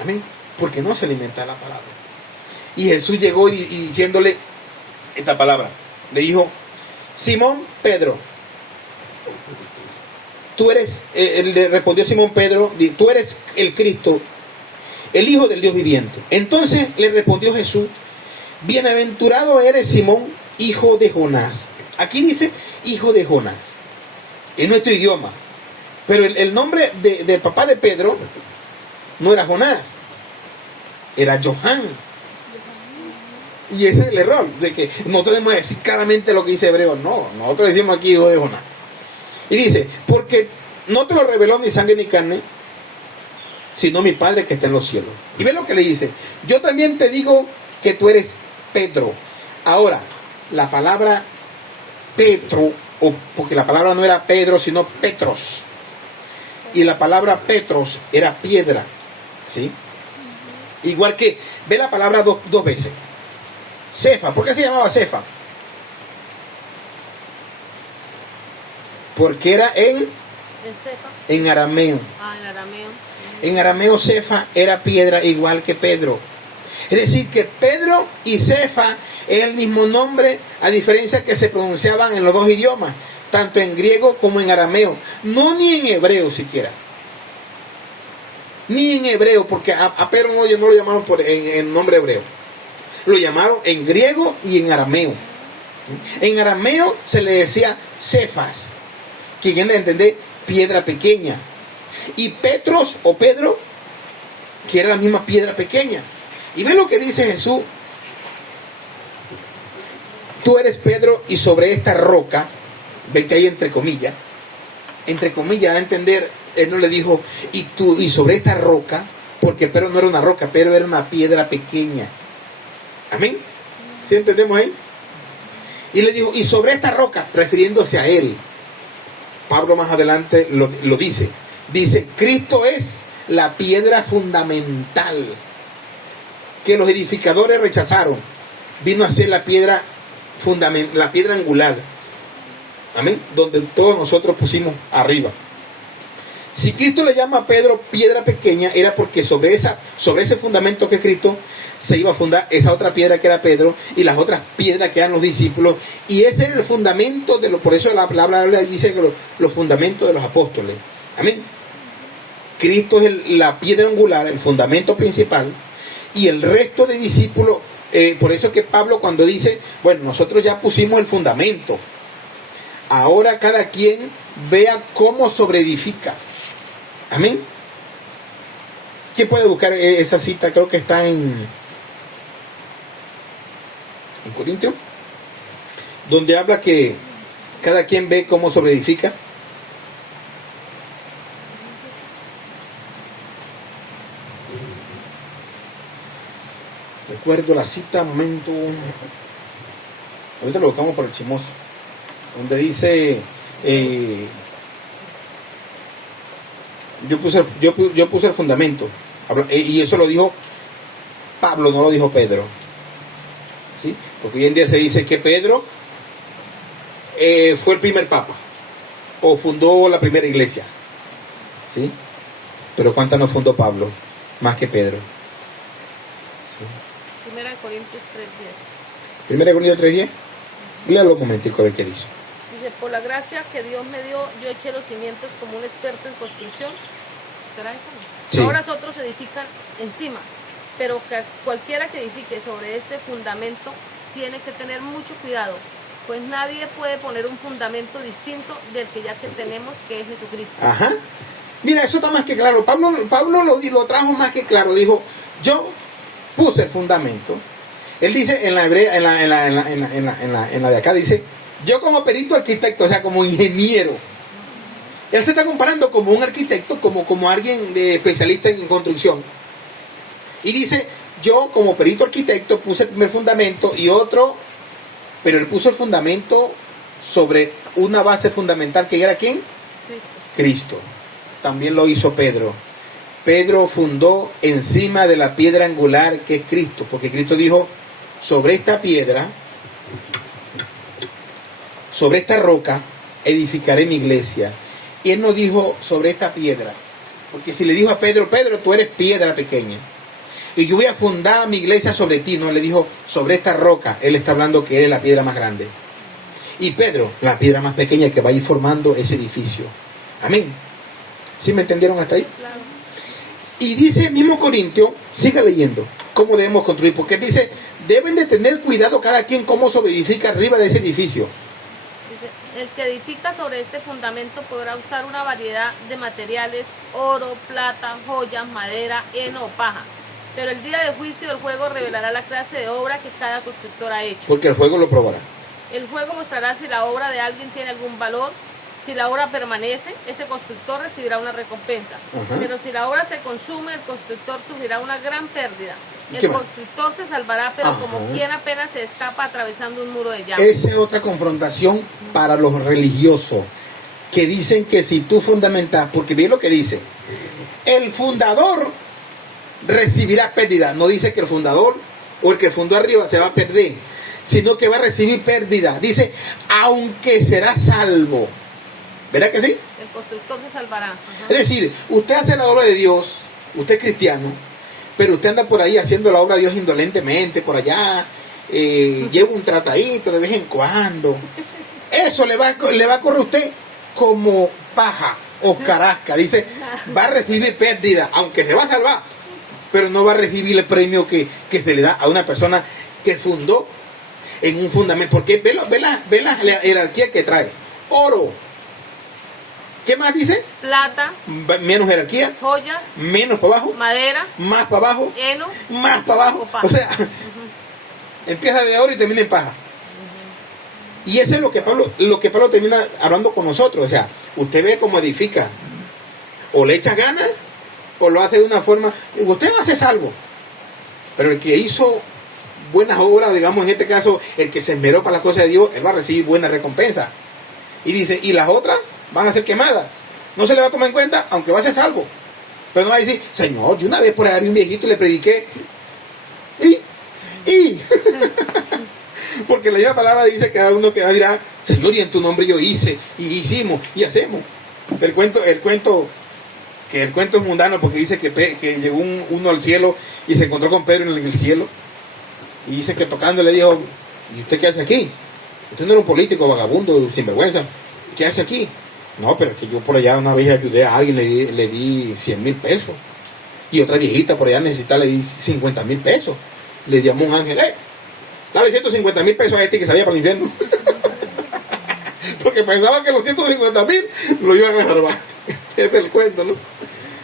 Amén, porque no se alimenta la palabra. Y Jesús llegó y diciéndole esta palabra. Le dijo, Simón Pedro, tú eres, le respondió Simón Pedro, tú eres el Cristo, el Hijo del Dios viviente. Entonces le respondió Jesús, bienaventurado eres Simón, hijo de Jonás. Aquí dice hijo de Jonás, en nuestro idioma. Pero el nombre del papá de Pedro no era Jonás, era Johan. Y ese es el error, de que no tenemos que decir claramente lo que dice hebreo. No, nosotros decimos aquí hijo de Jonás. Y dice, porque no te lo reveló ni sangre ni carne, sino mi Padre que está en los cielos. Y ve lo que le dice, yo también te digo que tú eres Pedro. Ahora, la palabra Petro, porque la palabra no era Pedro, sino Petros. Y la palabra Petros era piedra, ¿sí? Igual que, ve la palabra dos veces. Cefa, ¿por qué se llamaba Cefa? Porque era en arameo. En arameo. En arameo Cefa era piedra igual que Pedro. Es decir, que Pedro y Cefa es el mismo nombre, a diferencia que se pronunciaban en los dos idiomas, tanto en griego como en arameo. No ni en hebreo siquiera. Ni en hebreo, porque a Pedro no lo llamaron en nombre hebreo. Lo llamaron en griego y en arameo. En arameo se le decía Cefas, que quiere entender piedra pequeña. Y Petros o Pedro, que era la misma piedra pequeña. Y ve lo que dice Jesús. Tú eres Pedro y sobre esta roca, ven que hay entre comillas, da a entender, él no le dijo, y sobre esta roca, porque Pedro no era una roca, Pedro era una piedra pequeña. Amén. ¿Sí entendemos ahí? Y le dijo, y sobre esta roca, refiriéndose a él. Pablo más adelante lo dice. Dice, Cristo es la piedra fundamental que los edificadores rechazaron. Vino a ser la piedra angular. Amén. Donde todos nosotros pusimos arriba. Si Cristo le llama a Pedro piedra pequeña, era porque sobre ese fundamento que es Cristo se iba a fundar esa otra piedra que era Pedro y las otras piedras que eran los discípulos. Y ese era el fundamento por eso la palabra dice que los fundamentos de los apóstoles. Amén. Cristo es la piedra angular, el fundamento principal, y el resto de discípulos. Por eso que Pablo cuando dice, bueno, nosotros ya pusimos el fundamento, ahora cada quien vea cómo sobreedifica. Amén. ¿Quién puede buscar esa cita? Creo que está en Corintios, donde habla que cada quien ve cómo sobreedifica. Recuerdo la cita, momento. Ahorita lo buscamos por el chismoso. Donde dice, yo puse el fundamento. Y eso lo dijo Pablo, no lo dijo Pedro. ¿Sí? Porque hoy en día se dice que Pedro fue el primer papa. O fundó la primera iglesia. ¿Sí? Pero ¿cuántas no fundó Pablo? Más que Pedro. Primera Corintios 3:10. Primera Corintios 3:10. Léalo un momentico a ver qué dice. Dice, por la gracia que Dios me dio, yo eché los cimientos como un experto en construcción. ¿Será eso? Sí. Ahora otros edifican encima, pero que cualquiera que edifique sobre este fundamento tiene que tener mucho cuidado, pues nadie puede poner un fundamento distinto del que ya que tenemos, que es Jesucristo. Ajá. Mira, eso está más que claro. Pablo lo trajo más que claro. Dijo, yo puse el fundamento. Él dice en la hebrea, en la de acá, dice, yo como perito arquitecto, o sea, como ingeniero. Él se está comparando como un arquitecto, como alguien de especialista en construcción. Y dice, yo como perito arquitecto puse el primer fundamento y otro, pero él puso el fundamento sobre una base fundamental que era ¿quién? Cristo. También lo hizo Pedro. Pedro fundó encima de la piedra angular que es Cristo, porque Cristo dijo, sobre esta piedra, sobre esta roca, edificaré mi iglesia. Y él no dijo sobre esta piedra, porque si le dijo a Pedro, Pedro, tú eres piedra pequeña, y yo voy a fundar mi iglesia sobre ti, no, le dijo sobre esta roca. Él está hablando que él es la piedra más grande. Y Pedro, la piedra más pequeña que va a ir formando ese edificio. Amén. ¿Sí me entendieron hasta ahí? Claro. Y dice el mismo Corintio, siga leyendo, cómo debemos construir, porque él dice, deben de tener cuidado cada quien cómo sobreedifica arriba de ese edificio. Dice, el que edifica sobre este fundamento podrá usar una variedad de materiales, oro, plata, joyas, madera, heno o paja. Pero el día del juicio del fuego revelará la clase de obra que cada constructor ha hecho. Porque el fuego lo probará. El fuego mostrará si la obra de alguien tiene algún valor. Si la obra permanece, ese constructor recibirá una recompensa. Ajá. Pero si la obra se consume, el constructor sufrirá una gran pérdida. El ¿Qué más? constructor se salvará, pero Ajá. como quien apenas se escapa atravesando un muro de llamas. Esa es otra confrontación para los religiosos, que dicen que si tú fundamentas, porque bien lo que dice, el fundador recibirá pérdida. No dice que el fundador o el que fundó arriba se va a perder, sino que va a recibir pérdida. Dice, aunque será salvo. ¿Verdad que sí? El constructor se salvará. Ajá. Es decir, usted hace la obra de Dios usted es cristiano, pero usted anda por ahí haciendo la obra de Dios indolentemente, por allá, lleva un tratadito de vez en cuando. Eso le va a correr a usted como paja o carasca. Dice, va a recibir pérdida, aunque se va a salvar, pero no va a recibir el premio que se le da a una persona que fundó en un fundamento. Porque ve la jerarquía que trae. Oro. ¿Qué más dice? Plata. Menos jerarquía. Joyas. Menos para abajo. Madera. Más para abajo. Heno. Más para abajo. O sea, empieza de oro y termina en paja. Y eso es lo que Pablo termina hablando con nosotros. O sea, usted ve cómo edifica. O le echa ganas, o lo hace de una forma. Usted hace salvo. Pero el que hizo buenas obras, digamos en este caso, el que se esmeró para las cosas de Dios, él va a recibir buena recompensa. Y dice, y las otras van a ser quemadas. No se le va a tomar en cuenta, aunque va a ser salvo. Pero no va a decir, Señor, yo una vez por ahí vi un viejito y le prediqué. Porque la misma palabra dice que uno que dirá, Señor, y en tu nombre yo hice, y hicimos, y hacemos. El cuento es mundano, porque dice que llegó uno al cielo y se encontró con Pedro en el cielo. Y dice que tocando le dijo, ¿y usted qué hace aquí? Usted no era un político vagabundo, sinvergüenza. ¿Qué hace aquí? No, pero es que yo por allá una vez ayudé a alguien, le di 100,000 pesos. Y otra viejita por allá necesitaba, le di 50,000 pesos. Le llamó un ángel, dale 150,000 pesos a este que salía para el infierno. Porque pensaba que los 150,000 lo iban a salvar. Es el cuento, ¿no?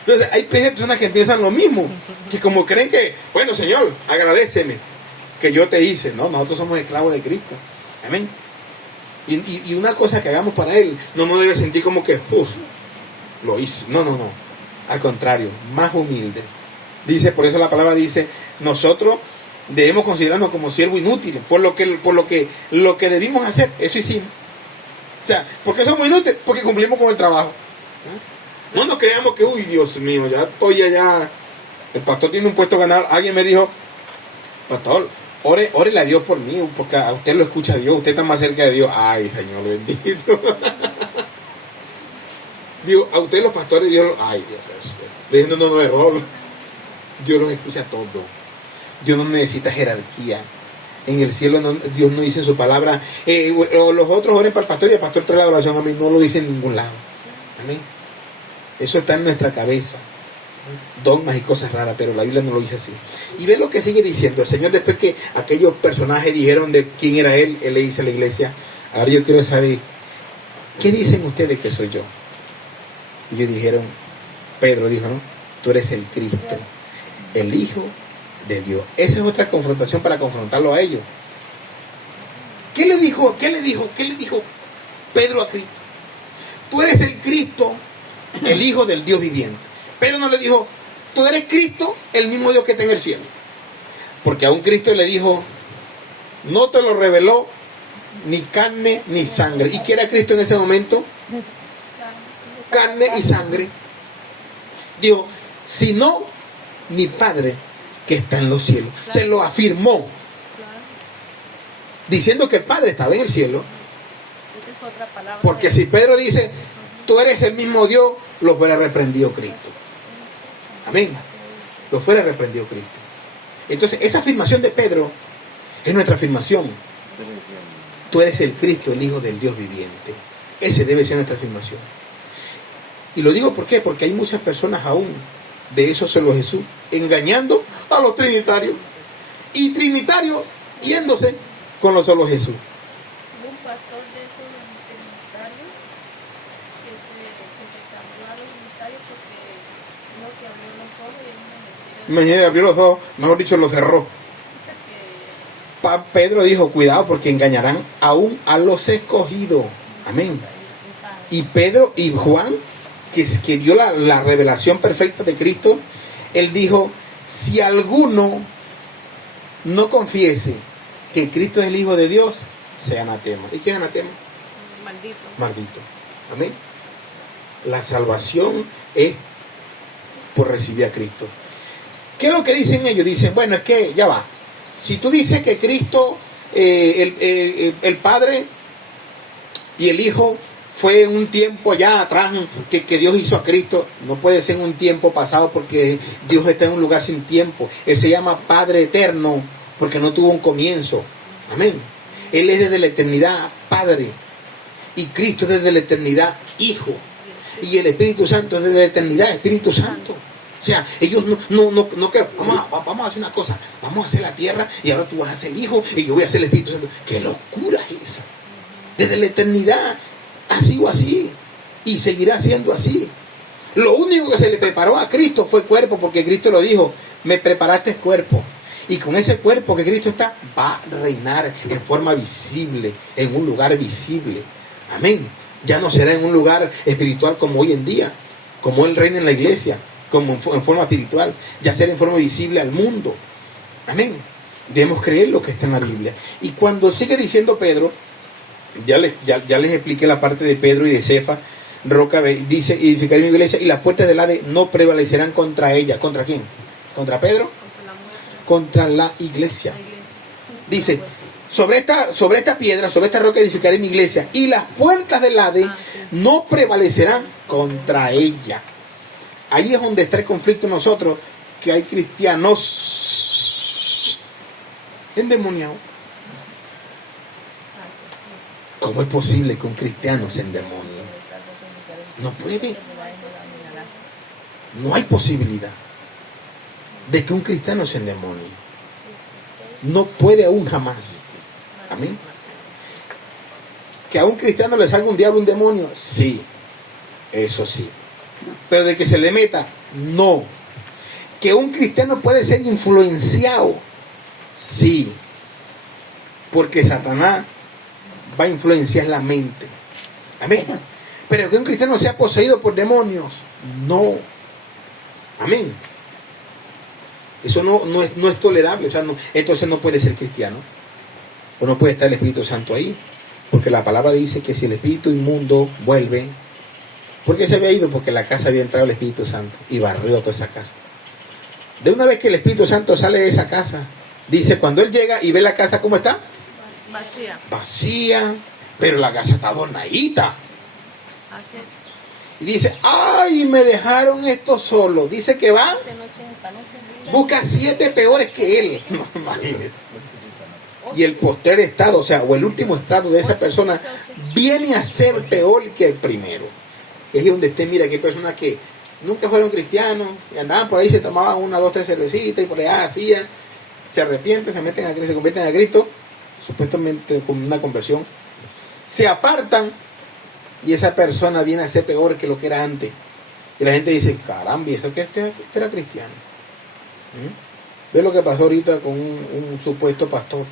Entonces hay personas que piensan lo mismo, que como creen que, bueno, Señor, agradéceme que yo te hice. No, nosotros somos esclavos de Cristo. Amén. Y una cosa que hagamos para Él, no nos debe sentir como que, lo hice. No. Al contrario, más humilde. Dice, por eso la palabra dice, nosotros debemos considerarnos como siervos inútiles, por lo que debimos hacer, eso hicimos. O sea, ¿por qué somos inútiles? Porque cumplimos con el trabajo. No nos creamos que, uy, Dios mío, ya estoy allá. El pastor tiene un puesto a ganar. Alguien me dijo, pastor, órele a Dios por mí, porque a usted lo escucha Dios, usted está más cerca de Dios. Ay, Señor bendito. Digo, a ustedes los pastores, Dios ay, Dios, no, error. Dios los escucha todo. Dios no necesita jerarquía. En el cielo Dios no dice en su palabra, o los otros oren para el pastor y el pastor trae la oración a mí, no lo dice en ningún lado. Amén. Eso está en nuestra cabeza. Dogmas y cosas raras, pero la Biblia no lo dice así. Y ve lo que sigue diciendo el Señor después que aquellos personajes dijeron de quién era Él le dice a la iglesia, ahora yo quiero saber, ¿qué dicen ustedes que soy yo? Y ellos dijeron, Pedro dijo, ¿no? Tú eres el Cristo, el Hijo de Dios. Esa es otra confrontación para confrontarlo a ellos. ¿Qué le dijo Pedro a Cristo? Tú eres el Cristo, el Hijo del Dios viviente. Pero no le dijo, tú eres Cristo, el mismo Dios que está en el cielo. Porque a un Cristo le dijo, no te lo reveló ni carne ni sangre. ¿Y qué era Cristo en ese momento? Carne y sangre. Dijo, sino mi Padre que está en los cielos. Se lo afirmó. Diciendo que el Padre estaba en el cielo. Porque si Pedro dice, tú eres el mismo Dios, lo fuera reprendido Cristo. Amén. Lo fuera reprendido Cristo. Entonces, esa afirmación de Pedro es nuestra afirmación. Tú eres el Cristo, el Hijo del Dios viviente. Ese debe ser nuestra afirmación. Y lo digo ¿por qué? Porque hay muchas personas aún de eso solo Jesús, engañando a los trinitarios. Y trinitarios yéndose con los solo Jesús. Hubo un pastor de esos trinitarios que se cambió a los trinitarios porque uno que abrió los ojos y uno Imagínate, abrió los ojos, mejor dicho, los cerró. Pedro dijo, cuidado porque engañarán aún a los escogidos. Amén. Y Pedro y Juan, que vio la revelación perfecta de Cristo, él dijo, si alguno no confiese que Cristo es el Hijo de Dios, sea anatema. ¿Y qué es anatema? Maldito. Maldito. Amén. La salvación es por recibir a Cristo. ¿Qué es lo que dicen ellos? Dicen, bueno, es que ya va. Si tú dices que Cristo, el Padre y el Hijo fue en un tiempo allá atrás que Dios hizo a Cristo. No puede ser en un tiempo pasado, porque Dios está en un lugar sin tiempo. Él se llama Padre Eterno porque no tuvo un comienzo. Amén. Él es desde la eternidad Padre, y Cristo es desde la eternidad Hijo, y el Espíritu Santo es desde la eternidad Espíritu Santo. O sea, ellos no que vamos a hacer una cosa, vamos a hacer la tierra y ahora tú vas a ser el Hijo y yo voy a ser el Espíritu Santo. ¡Qué locura es esa! Desde la eternidad ha sido así y seguirá siendo así. Lo único que se le preparó a Cristo fue cuerpo, porque Cristo lo dijo: me preparaste cuerpo. Y con ese cuerpo que Cristo está, va a reinar en forma visible, en un lugar visible. Amén. Ya no será en un lugar espiritual como hoy en día, como Él reina en la iglesia, como en forma espiritual. Ya será en forma visible al mundo. Amén. Debemos creer lo que está en la Biblia. Y cuando sigue diciendo Pedro, ya les expliqué la parte de Pedro y de Cefa. Roca dice: edificaré mi iglesia y las puertas del Hades no prevalecerán contra ella. ¿Contra quién? ¿Contra Pedro? Contra la iglesia. Dice: sobre esta piedra, sobre esta roca edificaré mi iglesia, y las puertas del Hades no prevalecerán contra ella. Ahí es donde está el conflicto en nosotros, que hay cristianos endemoniados. ¿Cómo es posible que un cristiano se endemonie? No puede. No hay posibilidad de que un cristiano se endemonie. No puede aún jamás. Amén. Que a un cristiano le salga un diablo, un demonio, sí, eso sí. Pero de que se le meta, no. Que un cristiano puede ser influenciado, sí, porque Satanás va a influenciar la mente. Amén. Pero que un cristiano sea poseído por demonios, no. Amén. Eso no es tolerable. O sea, entonces no puede ser cristiano. O no puede estar el Espíritu Santo ahí. Porque la palabra dice que si el espíritu inmundo vuelve. ¿Por qué se había ido? Porque en la casa había entrado el Espíritu Santo y barrió toda esa casa. De una vez que el Espíritu Santo sale de esa casa, dice, cuando él llega y ve la casa, ¿cómo está? Vacía. Vacía. Pero la casa está adornadita. Y dice: ay, me dejaron esto solo. Dice que va, busca 7 peores que él. No, imagínate. Y el postrer estado, o sea, o el último estado de esa persona, viene a ser peor que el primero. Es ahí donde usted mira que hay personas que nunca fueron cristianos y andaban por ahí, se tomaban 1, 2, 3 cervecitas y por allá hacían, se arrepienten, se meten a Cristo, se convierten a Cristo, supuestamente con una conversión, se apartan y esa persona viene a ser peor que lo que era antes. Y la gente dice: caramba, ¿y eso que este era cristiano? ¿Ve lo que pasó ahorita con un supuesto pastor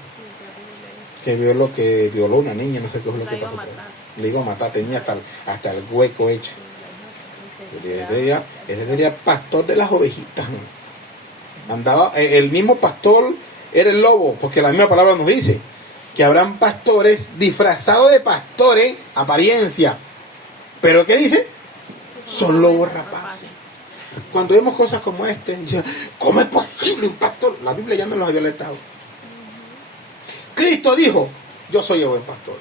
que violó a una niña? No sé qué es lo que pasó. Le iba a matar, tenía hasta el hueco hecho. Ese sería pastor de las ovejitas. Andaba, el mismo pastor era el lobo, porque la misma palabra nos dice que habrán pastores disfrazados de pastores, apariencia. ¿Pero qué dice? Son lobos rapaces. Cuando vemos cosas como dicen: ¿cómo es posible un pastor? La Biblia ya nos los había alertado. Cristo dijo: yo soy el buen pastor.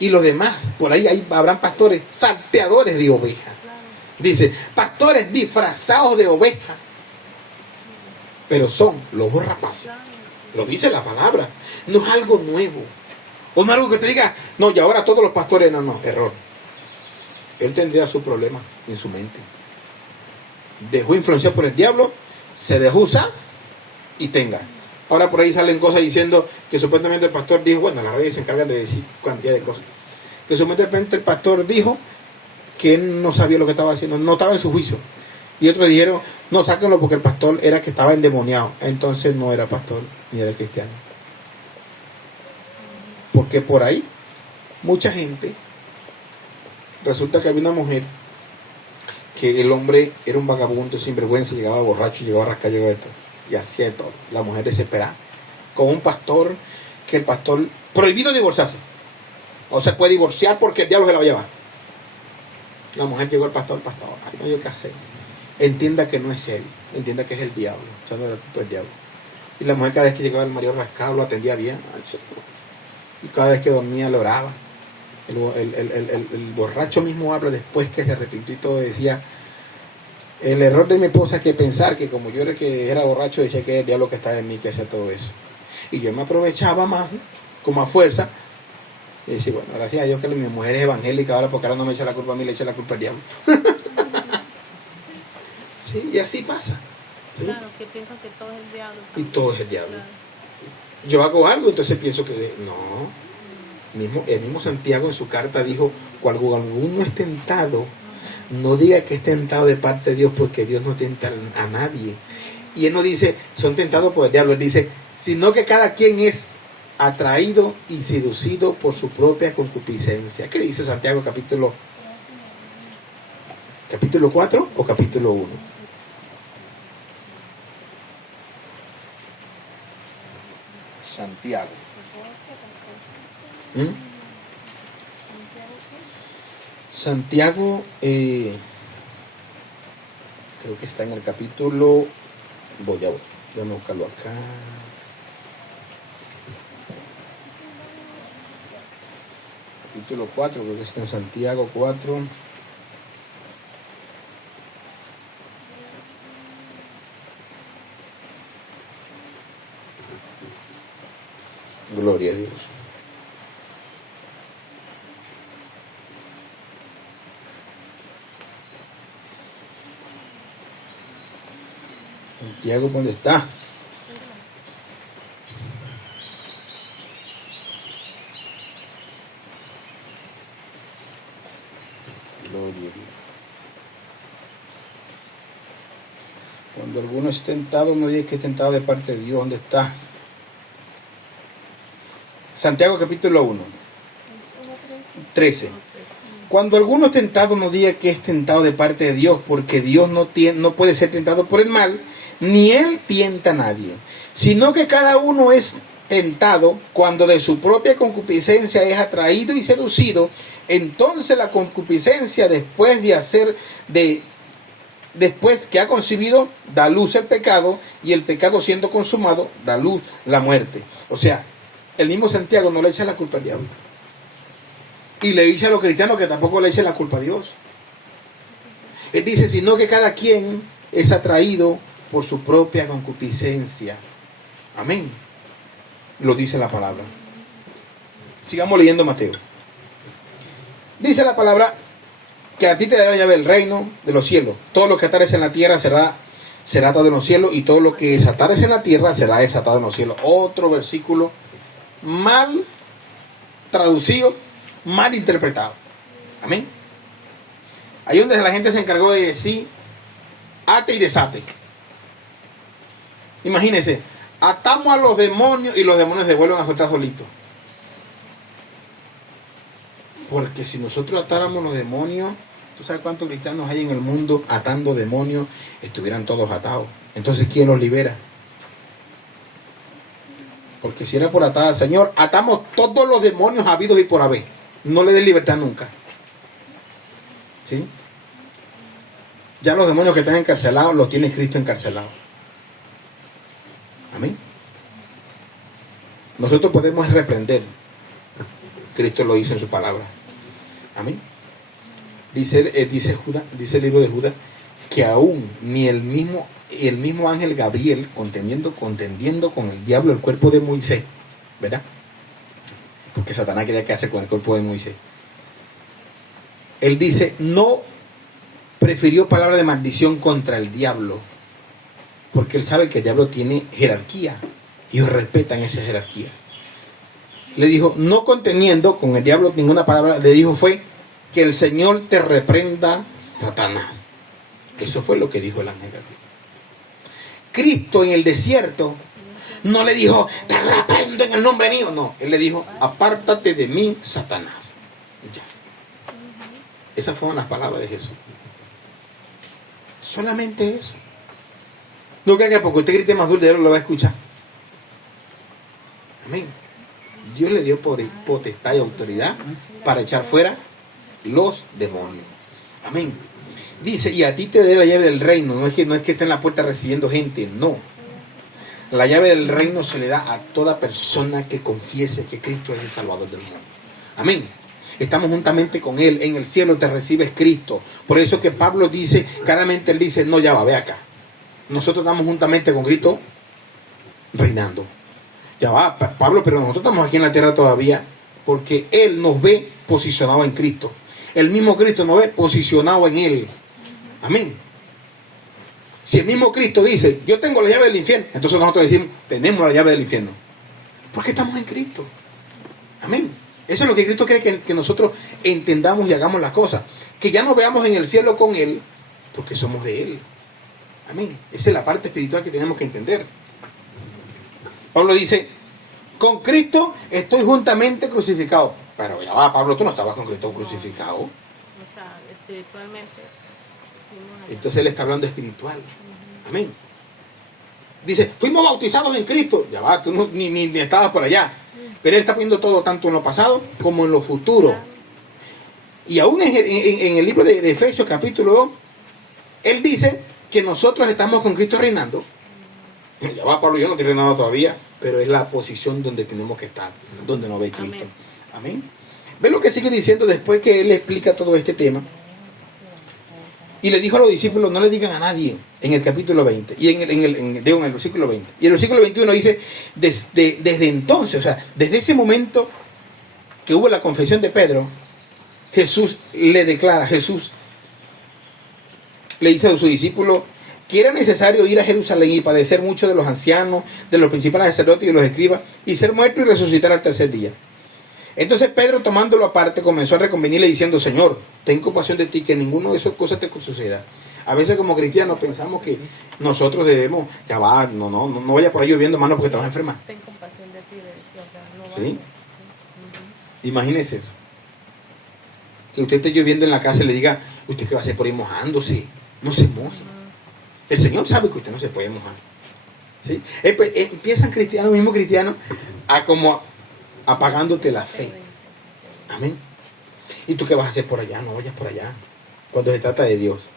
Y los demás, por ahí habrán pastores salteadores de ovejas. Dice: pastores disfrazados de ovejas, pero son lobos rapaces. Lo dice la palabra. No es algo nuevo. O no es algo que te diga: no, y ahora todos los pastores. No, error. Él tendría sus problemas en su mente. Dejó influenciar por el diablo, se dejó usar y tenga. Ahora por ahí salen cosas diciendo que supuestamente el pastor dijo, bueno, las redes se encargan de decir cantidad de cosas, que supuestamente el pastor dijo que él no sabía lo que estaba haciendo, no estaba en su juicio. Y otros dijeron: no, sáquenlo porque el pastor era que estaba endemoniado. Entonces no era pastor ni era cristiano. Porque por ahí mucha gente, resulta que había una mujer que el hombre era un vagabundo sinvergüenza, llegaba borracho, llegaba a rascar, llegaba esto, y hacía todo. La mujer desesperada con un pastor, que el pastor prohibido divorciarse, o se puede divorciar porque el diablo se la va a llevar. La mujer llegó al pastor: ay, no hay qué hacer, entienda que no es él, entienda que es el diablo, echándole la culpa al diablo. Y la mujer, cada vez que llegaba el marido rascado, lo atendía bien, y cada vez que dormía le oraba. El borracho mismo habla después que se arrepintió y todo, decía, el error de mi esposa es que pensar que como yo era borracho, decía que era el diablo que estaba en mí que hacía todo eso. Y yo me aprovechaba más, como a fuerza, y decía, bueno, gracias a Dios que mi mujer es evangélica ahora, porque ahora no me echa la culpa a mí, le echa la culpa al diablo. Sí, y así pasa. ¿Sí? Claro, que piensan que todo es el diablo. Y todo es el diablo. Claro. Yo hago algo, entonces pienso que no. El mismo Santiago en su carta dijo, cuando alguno es tentado, no diga que es tentado de parte de Dios, porque Dios no tienta a nadie. Y él no dice, son tentados por el diablo, él dice, sino que cada quien es atraído y seducido por su propia concupiscencia. ¿Qué dice Santiago capítulo 4 o capítulo 1? Santiago. Santiago, creo que está en el capítulo, voy a buscarlo acá. Capítulo 4, creo que está en Santiago 4. Gloria a Dios. Santiago, ¿dónde está? Gloria a Dios. Cuando alguno es tentado, no diga que es tentado de parte de Dios. ¿Dónde está? Santiago capítulo 1, 13. Cuando alguno es tentado, no diga que es tentado de parte de Dios, porque Dios no puede ser tentado por el mal, ni Él tienta a nadie, sino que cada uno es tentado cuando de su propia concupiscencia es atraído y seducido. Entonces la concupiscencia, después que ha concebido, da luz el pecado, y el pecado siendo consumado, da luz la muerte. O sea, el mismo Santiago no le echa la culpa al diablo. Y le dice a los cristianos que tampoco le echen la culpa a Dios. Él dice, sino que cada quien es atraído por su propia concupiscencia. Amén. Lo dice la palabra. Sigamos leyendo Mateo. Dice la palabra que a ti te dará la llave del reino de los cielos. Todo lo que atares en la tierra será atado en los cielos, y todo lo que desatares en la tierra será desatado en los cielos. Otro versículo mal traducido, mal interpretado. Amén. Ahí donde la gente se encargó de decir ate y desate. Imagínense, atamos a los demonios y los demonios se vuelven a soltar solitos. Porque si nosotros atáramos los demonios, ¿tú sabes cuántos cristianos hay en el mundo atando demonios? Estuvieran todos atados. Entonces, ¿quién los libera? Porque si era por atar al Señor, atamos todos los demonios habidos y por haber. No le des libertad nunca. ¿Sí? Ya los demonios que están encarcelados, los tiene Cristo encarcelados. Amén. Nosotros podemos reprender. Cristo lo hizo en su palabra. Amén. Dice el libro de Judas que aún ni el mismo ángel Gabriel, contendiendo con el diablo el cuerpo de Moisés, ¿verdad? Porque Satanás quería quedarse con el cuerpo de Moisés. Él dice, no prefirió palabra de maldición contra el diablo, porque él sabe que el diablo tiene jerarquía, y ellos respetan esa jerarquía. Le dijo, no conteniendo con el diablo ninguna palabra, le dijo fue que el Señor te reprenda, Satanás. Eso fue lo que dijo el ángel Gabriel. Cristo en el desierto no le dijo, te reprendo en el nombre mío. No, él le dijo, apártate de mí, Satanás. Ya. Esas fueron las palabras de Jesús. Solamente eso. No crea que porque usted grite más duro, lo va a escuchar. Amén. Dios le dio potestad y autoridad para echar fuera los demonios. Amén. Dice, y a ti te daré la llave del reino. No es que esté en la puerta recibiendo gente, no. La llave del reino se le da a toda persona que confiese que Cristo es el Salvador del mundo. Amén. estamos juntamente con Él, en el cielo te recibes Cristo. Por eso que Pablo dice, claramente él dice, no, ya va, ve acá. Nosotros estamos juntamente con Cristo reinando. Ya va, Pablo, pero nosotros estamos aquí en la tierra todavía porque Él nos ve posicionado en Cristo. El mismo Cristo nos ve posicionado en Él. Amén. Si el mismo Cristo dice, yo tengo la llave del infierno, entonces nosotros decimos, tenemos la llave del infierno. Porque estamos en Cristo. Amén. Eso es lo que Cristo quiere que nosotros entendamos y hagamos las cosas. Que ya nos veamos en el cielo con Él, porque somos de Él. Amén. Esa es la parte espiritual que tenemos que entender. Pablo dice, con Cristo estoy juntamente crucificado. Pero ya va, Pablo, tú no estabas con Cristo crucificado. O sea, espiritualmente. Entonces él está hablando espiritual. Amén. Dice, fuimos bautizados en Cristo. Ya va, tú no, ni estabas por allá. Pero él está poniendo todo tanto en lo pasado como en lo futuro. Y aún en el libro de Efesios capítulo 2, él dice que nosotros estamos con Cristo reinando. Ya va, Pablo, yo no estoy reinando todavía, pero es la posición donde tenemos que estar, donde nos ve Cristo. Amén. ¿Ves lo que sigue diciendo después que él explica todo este tema? Y le dijo a los discípulos, no le digan a nadie, en el capítulo 20, y en el versículo 20. Y el versículo 21 dice, desde entonces, o sea, desde ese momento que hubo la confesión de Pedro, Jesús le declara, Jesús le dice a su discípulo que era necesario ir a Jerusalén y padecer mucho de los ancianos, de los principales sacerdotes y de los escribas, y ser muerto y resucitar al tercer día. Entonces Pedro, tomándolo aparte, comenzó a reconvenirle diciendo, Señor, ten compasión de ti, que ninguna de esas cosas te suceda. A veces como cristianos pensamos que nosotros debemos, ya va, no vaya por ahí lloviendo, hermano, porque te vas a enfermar. Ten compasión de ti, le decía, o sea, no ¿Sí? Imagínese eso. Que usted esté lloviendo en la casa y le diga, ¿usted qué va a hacer por ahí mojándose? No se moje. El Señor sabe que usted no se puede mojar. ¿Sí? Empiezan cristianos, mismos cristianos, a como apagándote la fe. Amén. ¿Y tú qué vas a hacer por allá? No vayas por allá. Cuando se trata de Dios.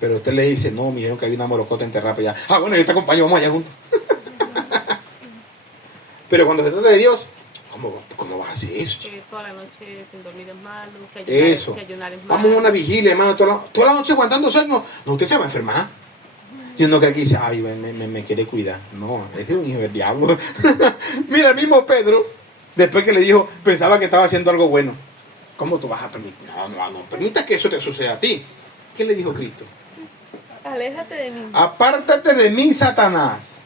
Pero usted le dice, no, me dijeron que había una morocota enterrada para allá. Ah, bueno, yo te acompaño, vamos allá juntos. Pero cuando se trata de Dios, ¿cómo vas a hacer eso? Que toda la noche sin dormir es malo, eso. Que ayunar es malo. Vamos a una vigilia, hermano, toda la noche aguantando sueños. No, usted se va a enfermar. Y uno que aquí dice, ay, me quiere cuidar. No, es de un hijo del diablo. Mira, el mismo Pedro, después que le dijo, pensaba que estaba haciendo algo bueno. ¿Cómo tú vas a permitir? No permitas que eso te suceda a ti. ¿Qué le dijo Cristo? Aléjate de mí. Apártate de mí, Satanás.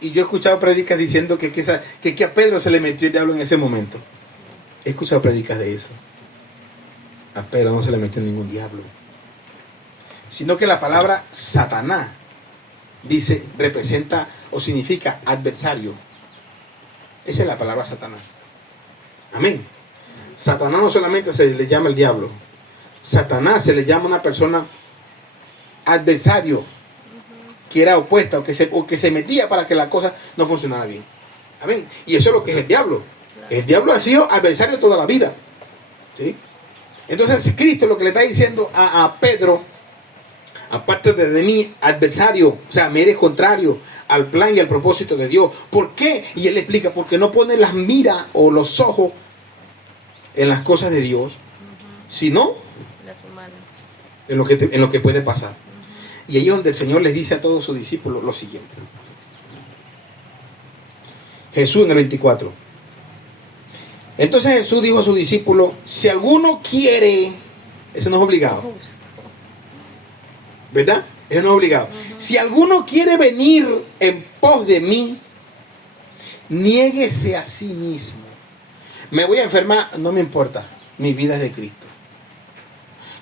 Y yo he escuchado predicas diciendo que a Pedro se le metió el diablo en ese momento. He escuchado predicas de eso. A Pedro no se le metió ningún diablo. Sino que la palabra Satanás dice, representa o significa adversario. Esa es la palabra Satanás. Amén. Satanás no solamente se le llama el diablo. Satanás se le llama una persona adversario, que era opuesta o que se metía para que la cosa no funcionara bien. Amén. Y eso es lo que es el diablo. El diablo ha sido adversario toda la vida. ¿Sí? Entonces Cristo lo que le está diciendo a Pedro, aparte de mí, adversario, o sea, me eres contrario al plan y al propósito de Dios. ¿Por qué? Y él le explica, porque no pone las miras o los ojos en las cosas de Dios, sino las humanas, en lo que puede pasar. Y ahí es donde el Señor les dice a todos sus discípulos lo siguiente. Jesús en el 24. Entonces Jesús dijo a sus discípulos, si alguno quiere, eso no es obligado, ¿verdad? Eso no es obligado. Si alguno quiere venir en pos de mí, niéguese a sí mismo. Me voy a enfermar, no me importa, mi vida es de Cristo.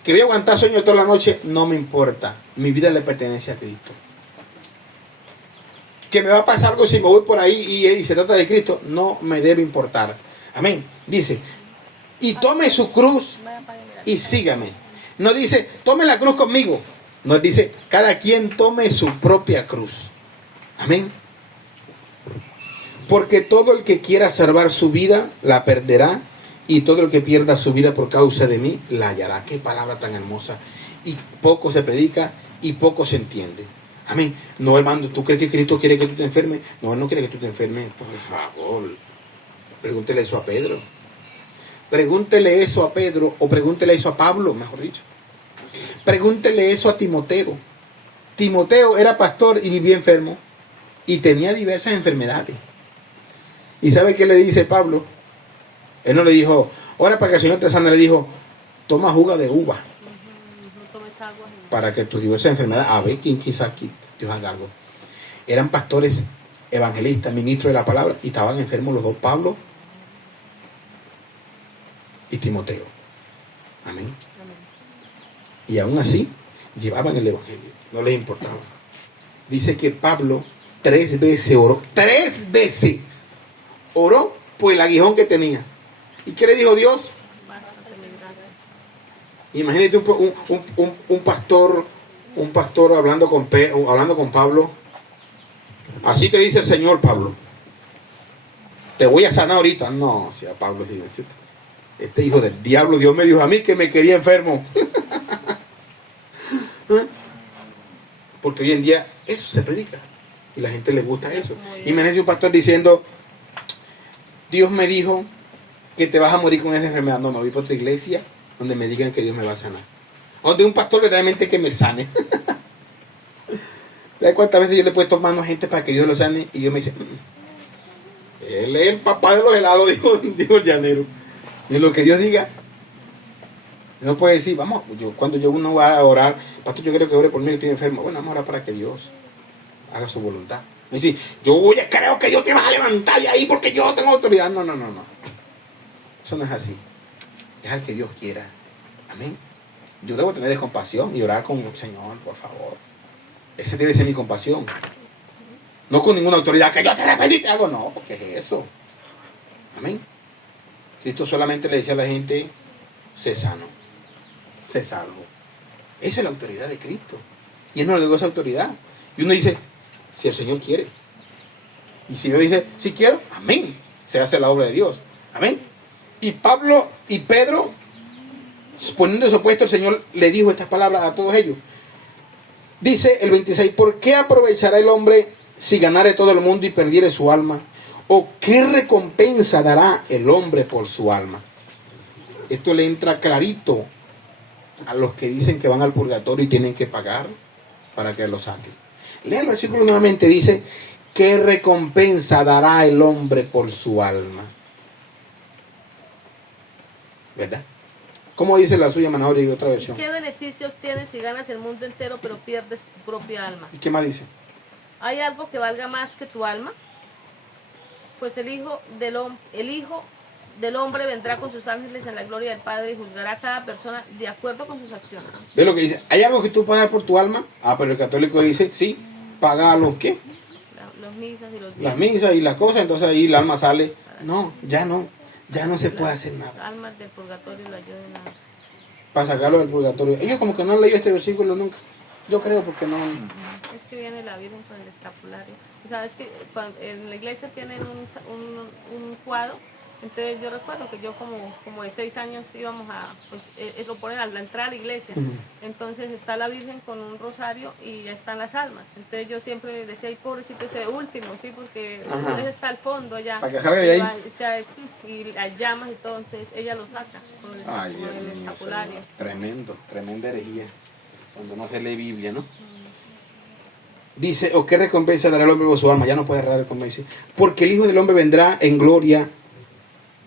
Que voy a aguantar sueño toda la noche, no me importa, mi vida le pertenece a Cristo. Que me va a pasar algo si me voy por ahí y se trata de Cristo, no me debe importar. Amén. Dice, y tome su cruz y sígame. No dice, tome la cruz conmigo. No, dice, cada quien tome su propia cruz. Amén. Porque todo el que quiera salvar su vida, la perderá. Y todo el que pierda su vida por causa de mí, la hallará. Qué palabra tan hermosa. Y poco se predica y poco se entiende. Amén. No, hermano, ¿tú crees que Cristo quiere que tú te enfermes? No, Él no quiere que tú te enfermes. Por favor. Pregúntele eso a Pedro. Pregúntele eso a Pedro, o pregúntele eso a Pablo, mejor dicho. Pregúntele eso a Timoteo. Timoteo era pastor y vivía enfermo y tenía diversas enfermedades. ¿Y sabe qué le dice Pablo? Él no le dijo, ora para que el Señor te sane, le dijo, toma jugo de uva. No tomes agua. Para que tus diversas enfermedades, a ver quién quizás aquí Dios haga algo. Eran pastores, evangelistas, ministros de la palabra, y estaban enfermos los dos, Pablo y Timoteo. Amén. Y aún así, llevaban el evangelio, no les importaba. Dice que Pablo 3 veces oró, 3 veces oró por el aguijón que tenía. ¿Y qué le dijo Dios? Imagínate un pastor hablando con Pablo. Así te dice el Señor, Pablo. Te voy a sanar ahorita. No, si a Pablo dice, este hijo del diablo, Dios me dijo a mí que me quería enfermo. Porque hoy en día eso se predica y la gente le gusta eso. Imagínate un pastor diciendo, Dios me dijo que te vas a morir con esa enfermedad. No, me voy para otra iglesia donde me digan que Dios me va a sanar. O de un pastor verdaderamente que me sane. ¿Sabes cuántas veces yo le he puesto mano a gente para que Dios lo sane? Y Dios me dice, él es el papá de los helados, dijo el llanero. Y lo que Dios diga. No puede decir, vamos, cuando uno va a orar, pastor, yo creo que ore por mí, yo estoy enfermo. Bueno, vamos a orar para que Dios haga su voluntad. Es decir, creo que Dios te va a levantar de ahí porque yo tengo autoridad. No. Eso no es así. Es al que Dios quiera. Amén. Yo debo tener compasión y orar con el Señor, por favor. Ese debe ser mi compasión. No con ninguna autoridad, que yo te arrepentí y te hago. No, porque es eso. Amén. Cristo solamente le decía a la gente, sé sano, sé salvo. Esa es la autoridad de Cristo. Y Él no le dio esa autoridad. Y uno dice, si el Señor quiere. Y si Dios dice, si quiero, amén. Se hace la obra de Dios. Amén. Y Pablo y Pedro, poniendo eso opuesto, el Señor le dijo estas palabras a todos ellos. Dice el 26, ¿por qué aprovechará el hombre si ganare todo el mundo y perdiere su alma? ¿O qué recompensa dará el hombre por su alma? Esto le entra clarito a los que dicen que van al purgatorio y tienen que pagar para que lo saquen. Lea el versículo nuevamente, dice, ¿qué recompensa dará el hombre por su alma? ¿Verdad? ¿Cómo dice la suya, Manahoria, y otra versión? ¿Qué beneficio obtienes si ganas el mundo entero pero pierdes tu propia alma? ¿Y qué más dice? ¿Hay algo que valga más que tu alma? Pues el Hijo del Hombre vendrá con sus ángeles en la gloria del Padre y juzgará a cada persona de acuerdo con sus acciones. ¿Ve lo que dice? ¿Hay algo que tú pagas por tu alma? Ah, pero el católico dice, sí, paga los ¿qué? Los misas y los días. Las misas y las cosas, entonces ahí el alma sale. No se puede hacer nada. Las almas del purgatorio lo ayudan para sacarlo del purgatorio. Ellos como que no han leído este versículo nunca. Yo creo porque no. Es que viene la Virgen con el escapulario. O sea, es que en la iglesia tienen un cuadro. Entonces yo recuerdo que yo como de 6 años íbamos pues, lo ponen al entrar a la iglesia. Entonces está la Virgen con un rosario y ya están las almas. Entonces yo siempre decía, ay, pobrecito ese último, sí, porque él está al fondo ya. Para que salga de ahí. Y las llamas y todo, entonces ella lo saca con el escapulario. Tremenda herejía. Cuando no se lee Biblia, ¿no? Dice, ¿o qué recompensa dará el hombre por su alma? Ya no puede dar recompensa. Porque el Hijo del Hombre vendrá en gloria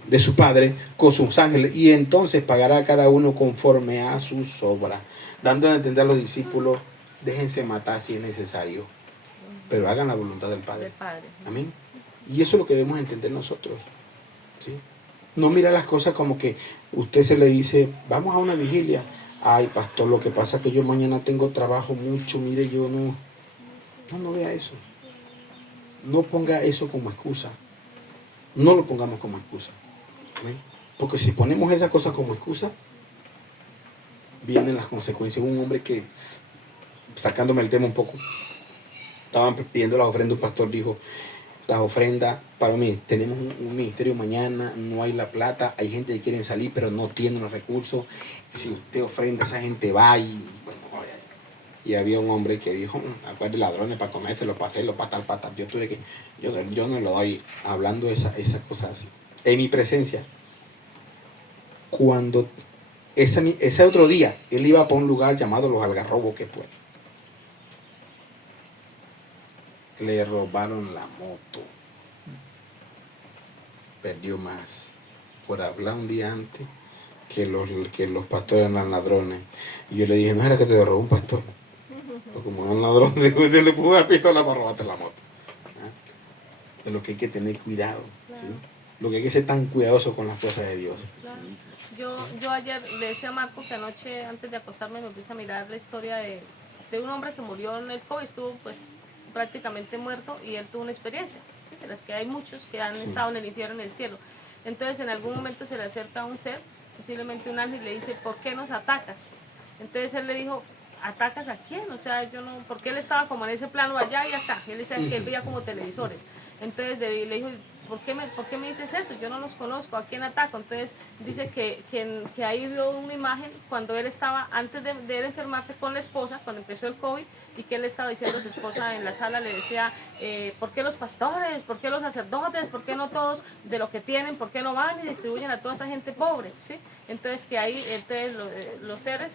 de su Padre con sus ángeles y entonces pagará a cada uno conforme a sus obras, dando a entender a los discípulos, déjense matar si es necesario, pero hagan la voluntad del Padre. Amén. Y eso es lo que debemos entender nosotros, ¿sí? No mira las cosas como que usted se le dice, vamos a una vigilia. Ay, pastor, lo que pasa es que yo mañana tengo trabajo mucho, mire, yo no vea eso. No ponga eso como excusa. No lo pongamos como excusa. ¿Sí? Porque si ponemos esas cosas como excusa, vienen las consecuencias. Un hombre que, sacándome el tema un poco, estaban pidiendo las ofrendas, un pastor dijo, las ofrendas, para mí, tenemos un ministerio mañana, no hay la plata, hay gente que quiere salir, pero no tienen los recursos. Si usted ofrenda, esa gente va y bueno, y había un hombre que dijo, acuérdate ladrones para comérselo, para hacerlo, para tal. Yo no lo doy hablando esas cosas así. En mi presencia. cuando ese otro día él iba para un lugar llamado Los Algarrobos, que fue. Le robaron la moto. Perdió más por hablar un día antes que los pastores eran ladrones. Y yo le dije, no era que te robó un pastor. Porque como era un ladrón, yo le puse la pistola para robarte la moto. ¿Ah? De lo que hay que tener cuidado. Claro. ¿Sí? Lo que hay que ser tan cuidadoso con las cosas de Dios. Claro. Yo ayer le decía a Marco que anoche, antes de acostarme, me puse a mirar la historia de un hombre que murió en el COVID, estuvo pues prácticamente muerto, y él tuvo una experiencia, ¿sí? De las que hay muchos que han estado en el infierno, en el cielo. Entonces en algún momento se le acerca a un ser, posiblemente un ángel, y le dice, ¿por qué nos atacas? Entonces él le dijo, ¿atacas a quién? O sea, yo no, porque él estaba como en ese plano allá y acá. Él decía que él veía como televisores. Entonces le dijo, ¿por qué me dices eso? Yo no los conozco, ¿a quién ataco? Entonces dice que ahí vio una imagen cuando él estaba, antes de él enfermarse con la esposa, cuando empezó el COVID, y que él estaba diciendo a su esposa en la sala, le decía, ¿por qué los pastores? ¿Por qué los sacerdotes? ¿Por qué no todos de lo que tienen? ¿Por qué no van y distribuyen a toda esa gente pobre? ¿Sí? Entonces que ahí los seres,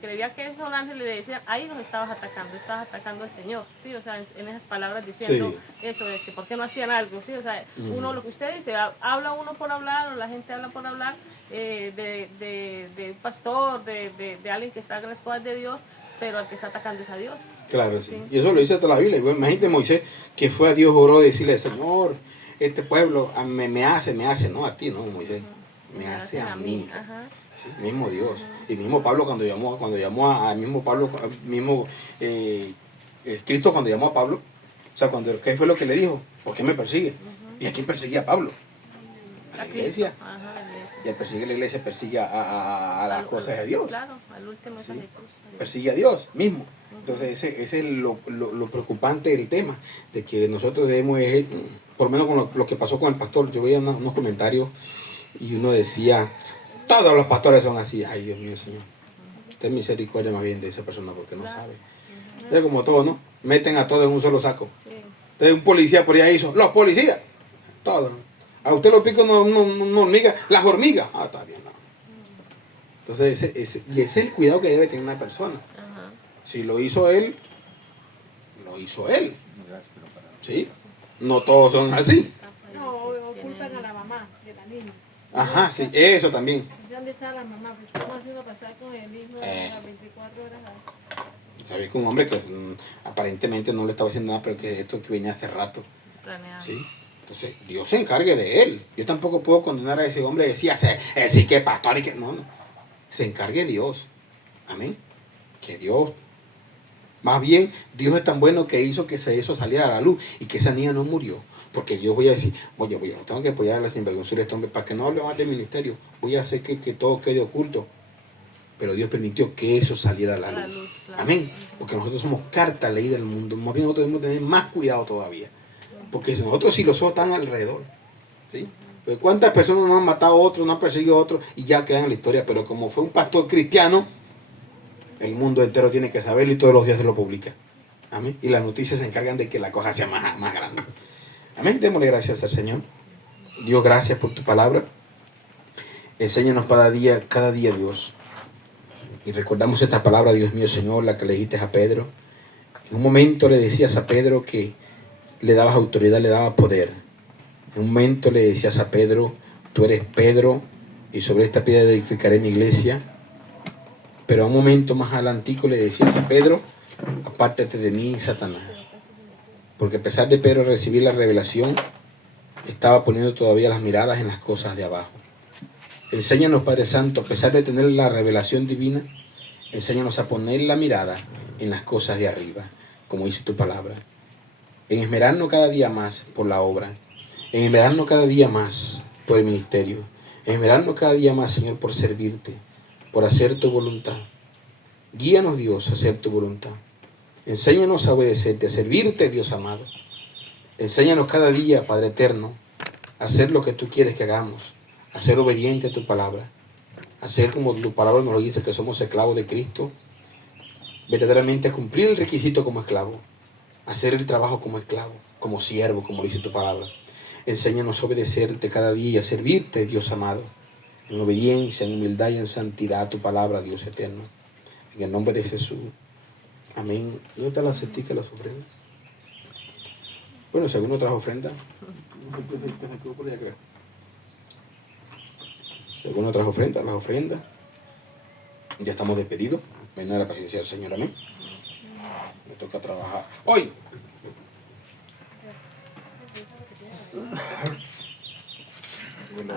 creía que son ángeles, le decían, ahí nos estabas atacando al Señor, ¿sí? O sea, en esas palabras diciendo eso, de que por qué no hacían algo, ¿sí? O sea, uno, lo que usted dice, habla uno por hablar, o la gente habla por hablar, de un pastor, de alguien que está en las cosas de Dios, pero al que está atacando es a Dios. Claro, sí. Y eso lo dice toda la Biblia. Imagínate Moisés, que fue a Dios, oró, decirle, Señor, este pueblo me hace, no a ti, no, Moisés, me hace a mí. Ajá. Sí, mismo Dios. Y mismo Pablo cuando llamó a mismo Pablo, Cristo cuando llamó a Pablo, o sea, ¿qué fue lo que le dijo? ¿Por qué me persigue? ¿Y a quién perseguía a Pablo? A la iglesia. Ajá, la iglesia. Y al perseguir la iglesia persigue a las cosas de Dilo. Claro, al último es a Jesús. Persigue a Dios mismo. Entonces ese es lo preocupante del tema, de que nosotros debemos, por lo menos con lo que pasó con el pastor. Yo veía unos comentarios y uno decía, todos los pastores son así. Ay, Dios mío, Señor, ten misericordia más bien de esa persona, porque no sabe. Es como todo, ¿no? Meten a todos en un solo saco. Entonces un policía por allá hizo, los policías, todos. A usted lo pica una hormiga, las hormigas. Ah, está bien, no. Entonces ese es el cuidado que debe tener una persona. Si lo hizo él, lo hizo él. ¿Sí? No todos son así. No, ocultan a la mamá de la niña. Ajá, sí, eso también. ¿Dónde está la mamá? Pues ¿cómo hace uno pasar con el hijo de las 24 horas? Sabía que un hombre que aparentemente no le estaba haciendo nada, pero que esto que venía hace rato. ¿Sí? Entonces, Dios se encargue de él. Yo tampoco puedo condenar a ese hombre y decir, sí, que pastor y que... No. Se encargue Dios. Amén. Que Dios... Más bien, Dios es tan bueno que hizo que eso saliera a la luz y que esa niña no murió. Porque Dios voy a decir, voy a tengo que apoyar a la sinvergüenza de este hombre para que no hable más del ministerio. Voy a hacer que todo quede oculto. Pero Dios permitió que eso saliera a la luz. Claro. Amén. Porque nosotros somos carta leída del mundo. Más bien nosotros debemos tener más cuidado todavía. Porque si nosotros sí los otros están alrededor. ¿Sí? Pues ¿cuántas personas no han matado a otros, no han perseguido a otros y ya quedan en la historia? Pero como fue un pastor cristiano, el mundo entero tiene que saberlo y todos los días se lo publica. Amén. Y las noticias se encargan de que la cosa sea más grande. Amén. Démosle gracias al Señor. Dios, gracias por tu palabra. Enséñanos cada día, Dios. Y recordamos esta palabra, Dios mío, Señor, la que le dijiste a Pedro. En un momento le decías a Pedro que le dabas autoridad, le dabas poder. En un momento le decías a Pedro, tú eres Pedro y sobre esta piedra edificaré mi iglesia. Pero a un momento más adelantico le decías a Pedro, apártate de mí, Satanás. Porque a pesar de Pedro recibir la revelación, estaba poniendo todavía las miradas en las cosas de abajo. Enséñanos, Padre Santo, a pesar de tener la revelación divina, enséñanos a poner la mirada en las cosas de arriba, como dice tu palabra. En esmerarnos cada día más por la obra, en esmerarnos cada día más por el ministerio, en esmerarnos cada día más, Señor, por servirte, por hacer tu voluntad. Guíanos, Dios, a hacer tu voluntad. Enséñanos a obedecerte, a servirte, Dios amado. Enséñanos cada día, Padre eterno, a hacer lo que tú quieres que hagamos, a ser obediente a tu palabra, a ser como tu palabra nos lo dice, que somos esclavos de Cristo, verdaderamente a cumplir el requisito como esclavo, a hacer el trabajo como esclavo, como siervo, como dice tu palabra. Enséñanos a obedecerte cada día, a servirte, Dios amado. en obediencia, en humildad y en santidad a tu palabra, Dios eterno. En el nombre de Jesús. Amén. ¿Dónde están las cesticas, las ofrendas? Bueno, si alguno trajo ofrenda, si alguno trajo ofrenda, las ofrendas. Ya estamos despedidos. Ven a la paciencia del Señor, amén. Me toca trabajar hoy. Bueno,